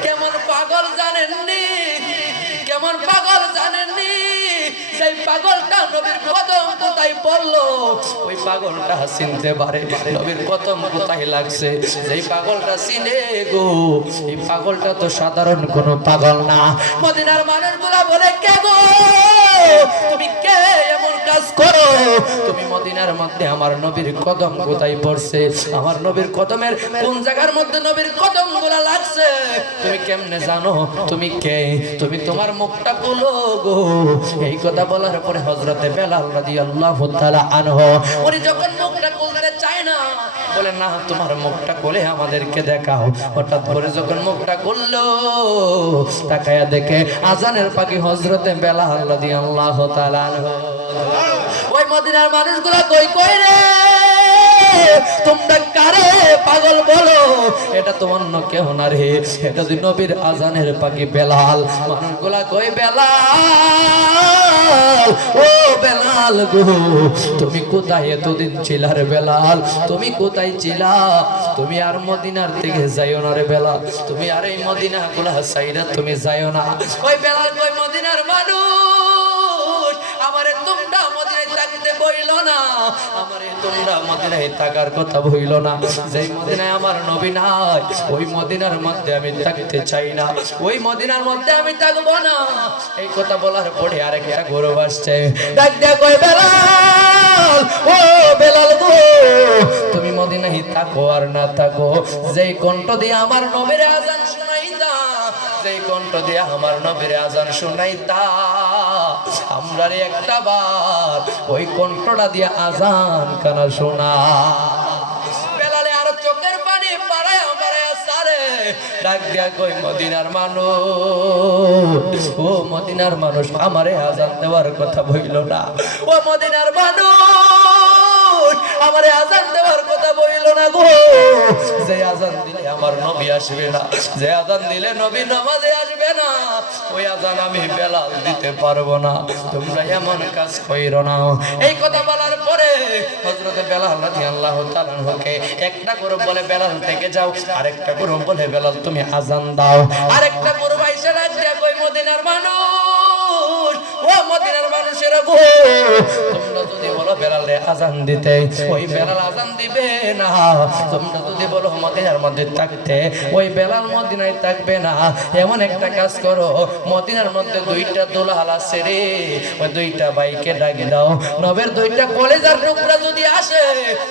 কেমন পাগল জানেননি? কেমন পাগল জানেননি? সেই পাগলটা নবীর কদম কোথায় পড়লো, ওই পাগলটা চিনতে পারে নবীর কদম কোথায় লাগছে। সেই পাগলটা চিনে গো, এই পাগলটা তো সাধারণ কোনো পাগল না। মদিনার মানুষগুলা বলে, কে গো তুমি, কে এমন কাজ করো? তুমি মদিনার মধ্যে আমার নবীর কদম কোথায় পড়ছে, আমার নবীর কদমের কোন জায়গার মধ্যে নবীর কদম গুলা লাগছে তুমি কেমনে জানো? তুমি কে? তুমি তোমার মুখটা খুলো গো। এই কথা বলার পরে হযরতে বেলাল রাদিয়াল্লাহু তাআলা আনহু উনি যখন মুখটা খুলতে চায় না, বলে না তোমার মুখটা খুলে আমাদেরকে দেখাও। হঠাৎ করে যখন মুখটা খুললো, তাকায়া দেখে আজানের পাখি হযরতে বেলাল রাদিয়াল্লাহু তাআলা আনহু। ওই মদিনার মানুষগুলা কই কই রে, তোমরা কারে পাগল বলো? এটা তো অন্য কেউ না রে, এটা যে নবীর আজানের পাখি বেলাল। মানুষগুলা কই, বেলাল, ও বেলাল গো, তুমি কোথায় এতদিন ছিলা রে বেলাল? তুমি কোথায় ছিলা? তুমি আর মদিনার থেকে যাইও না রে বেলাল, তুমি আর এই মদিনা গুলা সাইরা তুমি যাইও না। ওই বেলাল কই, মদিনার মানুষ, আমারে তোমরা মদিনায় থাকতে বইল না, আমারে তোমরা মদিনায় থাকার কথা বইল না। যেই মদিনায় আমার নবী নাই, ওই মদিনার মধ্যে আমি থাকতে চাই না, ওই মদিনার মধ্যে আমি থাকবো না। এই কথা বলার পরে আরেকটা গৌরব আসছে, ডাক দিয়া কই, বেলাল, ও বেলাল গো, তুমি মদিনায় থাকো আর না থাকো, যেই কণ্ঠ দিয়ে আমার নবীর আজান শুনাইতা, যেই কণ্ঠ দিয়ে আমার নবীর আজান শুনাইতা, আমরা একটা বার ওই কণ্ঠটা দিয়ে আজান কানা শোনা। বেলালে আরো চোখের পানি পাড়ায় আমারে সারে, ডাক দিয়া কই, মদিনার মানুষ, ও মদিনার মানুষ, আমারে আজান দেওয়ার কথা বইল না। ও মদিনার মানুষ, আমারে আজান দেওয়ার কথা বইল না গো। যে আজান দিলে আমার নবী আসবে না, যে আজান দিলে নবী নামাজে আসবে না, ওই আজান আমি বেলাল দিতে পারবো না, তোমরা এমন কাজ কইরো না। এই কথা বলার পরে হযরতে বেলাল রাদিয়াল্লাহু তাআলা আনহুকে একটা করে বলে, বেলাল থেকে যাও, আরেকটা করে বলে, বেলাল তুমি আজান দাও। আরেকটা করে ভাইসা রাখ দিয়া কই, মদিনার মানুষ, ও মদিনার মানুষের গো, তোমরা যদি বলো বেলালে আজান দিতে, ওই বেলাল আজান দিবে না। তোমরা যদি বলো মদিনার মধ্যে থাকতে, ওই বেলাল মদিনায় থাকবে না। এমন একটা কাজ করো, মদিনার মধ্যে দুইটা দুলাল আছে রে, ওই দুইটা বাইকে ডাক দাও, নবের দুইটা কলেজার টুকরা যদি আসে,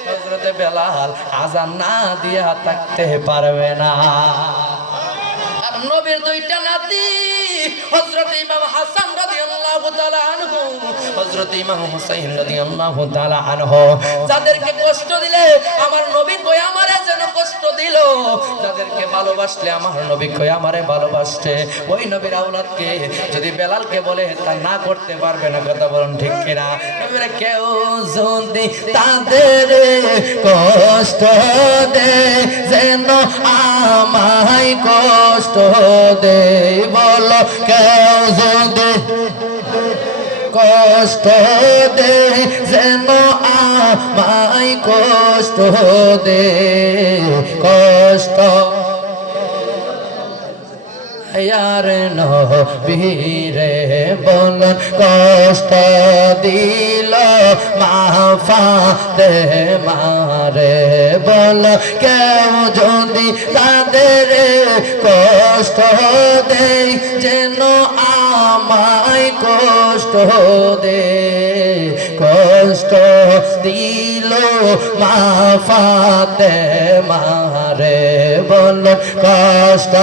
হযরতে বেলাল আজান না দিয়া থাকতে পারবে না। আর নবীর দুইটা নাতি, হযরত ইমাম হাসান রাদিয়াল্লাহু তাআলা আনহু, হযরত ইমাম হুসাইন রাদিয়াল্লাহু তাআলা আনহু, যাদেরকে কষ্ট দিলে আমার নবী কই আমারে যেন কষ্ট দিল, যাদেরকে ভালোবাসলে আমার নবী কই আমারে ভালোবাসছে, ওই নবীর আওলাদকে যদি বেলালকে বলে তা না করতে পারবে না। কথা বলুন ঠিক কিনা? নবীরা কেউ যদি তাদের কষ্ট দে, যেন আমায় কষ্ট দে, বলো কেউ যদি কষ্ট দে, যেন আমায় কষ্ট দে, কষ্ট यार नबीरे बोल कष्ट दिल माफा दे मारे बोल केउ যদি তাদের কষ্ট দে যেন আমায় কষ্ট দে কষ্ট দিল মা ফাতেমা রে বলো কষ্ট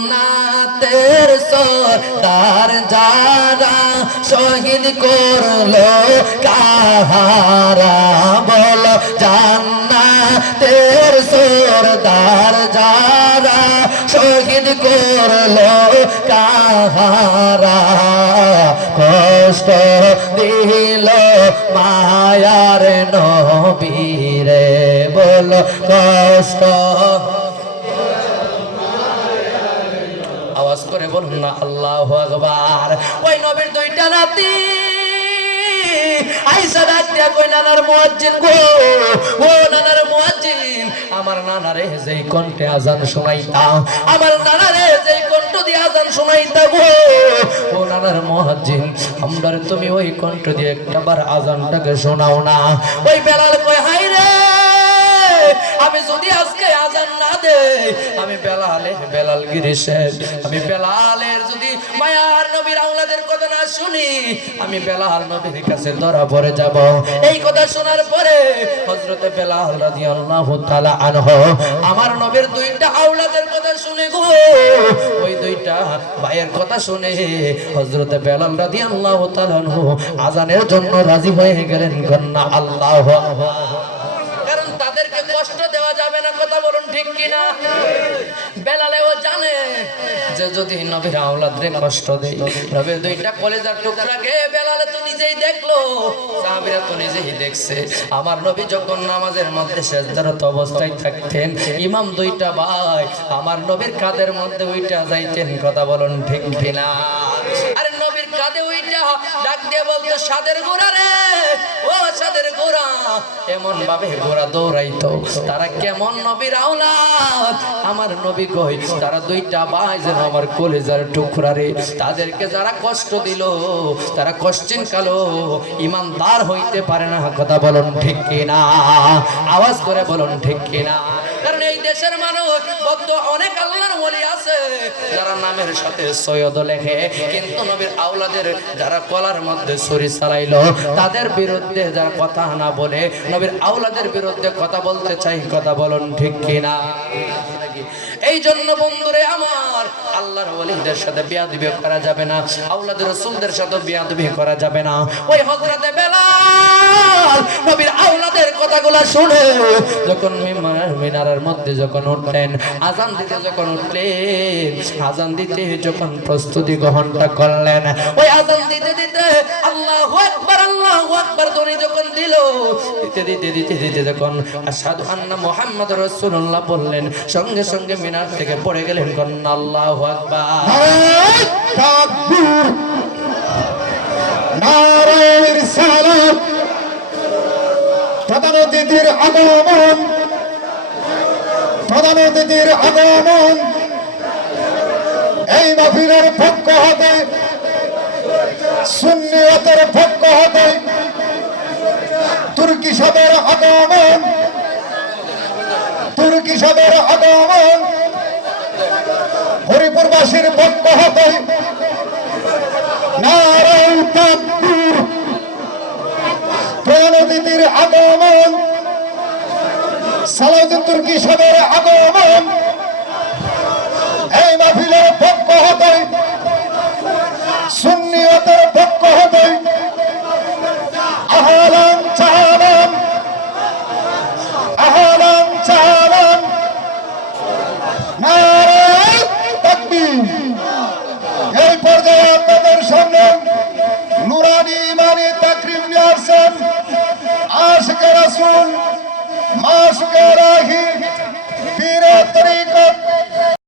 জান্নাতের সরদার যারা শহীদ করলো কাহারা বলো জান্নাতের সরদার যারা শহীদ করলো কাহারা কষ্ট দিল মায়ার নবীরে বলো কষ্ট আওয়াজ করে বলুন না আল্লাহু আকবার ওই নবীর দুইটা নাতি আয়েশা ডাকতে কই নানার মুয়াজ্জিন গো ও নানার মুয়াজ্জিন আমার নানারে যেই কণ্ঠে আযান শোনাইতা আমার নানারে যেই কণ্ঠ দিয়ে আযান শোনাইতা গো ও নানার মুয়াজ্জিন আমরারে তুমি ওই কণ্ঠ দিয়ে একবার আযানটাকে শোনাও না ওই বেলাল কই হায় রে আমি যদি আজকে আযান না দেই আমি বেলালগিরি শেষ আমি বেলালের যদি মায়ার নবীর আওলাদের কথা না শুনি আমি বেলাল নবীর কাছে ধরা পড়ে যাব এই কথা শোনার পরে হযরত বেলাল রাদিয়াল্লাহু তাআলা আনহু আমার নবীর দুইটা আওলাদের কথা শুনে গো ওই দুইটা ভাইয়ের কথা শুনে হযরত বেলাল রাদিয়াল্লাহু তাআলা আনহু আযানের জন্য রাজি হয়ে গেলেন কন্না আল্লাহু আকবার তাদেরকে কষ্ট দেওয়া যাবে না কথা বলুন ঠিক কিনা বেলালেও জানে যে যদি নবীর আওলাদরে কষ্ট দেই নবীর দুইটা কলেজার টুকরাকে বেলালে তো নিজেই দেখলো সাহাবীরা তো নিজেই দেখছে আমার নবী যখন নামাজের মধ্যে সিজদারত অবস্থায় থাকতেন ইমাম দুইটা ভাই আমার নবীর কাঁধের মধ্যে উইটা যাইতেন কথা বলুন ঠিক কিনা আরে নবীর কাঁধে উইটা ডাক দিয়ে বলতো সাদের গোরা রে ও সাদের গোরা এমন ভাবে গোরা দৌড়াইতো তারা কেমন নবীর আওলাদ আমার নবী কই তারা দুইটা ভাই যেন আমার কলেজার টুকরা রে তাদেরকে যারা কষ্ট দিল তারা কষ্টিন কালো ইমানদার হইতে পারে না কথা বলুন ঠিক কিনা আওয়াজ করে বলুন ঠিক কিনা কারণ এই দেশের মানুষ ভক্ত অনেক আল্লাহর ওলি আছে যারা নামের সাথে সৈয়দ লেখে কিন্তু নবীর আওলাদের যারা কলার মধ্যে ছুরি চালাইলো তাদের বিরুদ্ধে যারা কথা না বলে নবীর আওলাদের বিরুদ্ধে কথা বলতে চাই কথা বলুন ঠিক কিনা এই জন্য বন্ধুরে আমার আল্লাহর ওলিদের সাথে বিয়াদবি করা যাবে না আওলাদ রাসূলদের সাথে বিয়াদবি করা যাবে না ওই হযরত বেলাল নবীর আওলাদের কথাগুলো শুনে যখন মিনারের মধ্যে যখন উঠলেন আযান দিতে যখন উঠলেন আযান দিতে যখন প্রস্তুতি গ্রহণটা করলেন ওই আযান দিতে দিতে আল্লাহু আকবার ধ্বনি যখন দিল দিতে যখন আশহাদু আন্না মুহাম্মাদুর রাসূলুল্লাহ বললেন সঙ্গে সঙ্গে মিনার থেকে পড়ে গেলেন কন্না আল্লাহু আকবার তাকবীর নারে রিসালাত প্রধান অতিথির আগমন এই মাহফিলের পক্ষ হতে সুন্নিয়তের পক্ষ হতে তুর্কি সাহেবের আগমন হরিপুরবাসীর পক্ষ হতে নারে তাকবীর প্রধান অতিথির আগমন সালাউদ্দিন তুর্কি সাহেবের আগমন এই মাহফিলের পক্ষ হতে সুন্নিয়তের পক্ষ হতে আহলান চালান নারে তাকবীর এই পর্যায়ে আপনাদের সামনে নুরানি ইমানি তাকরীম নিয়ে আসছেন আশিকে রাসূল মাশকে রাহি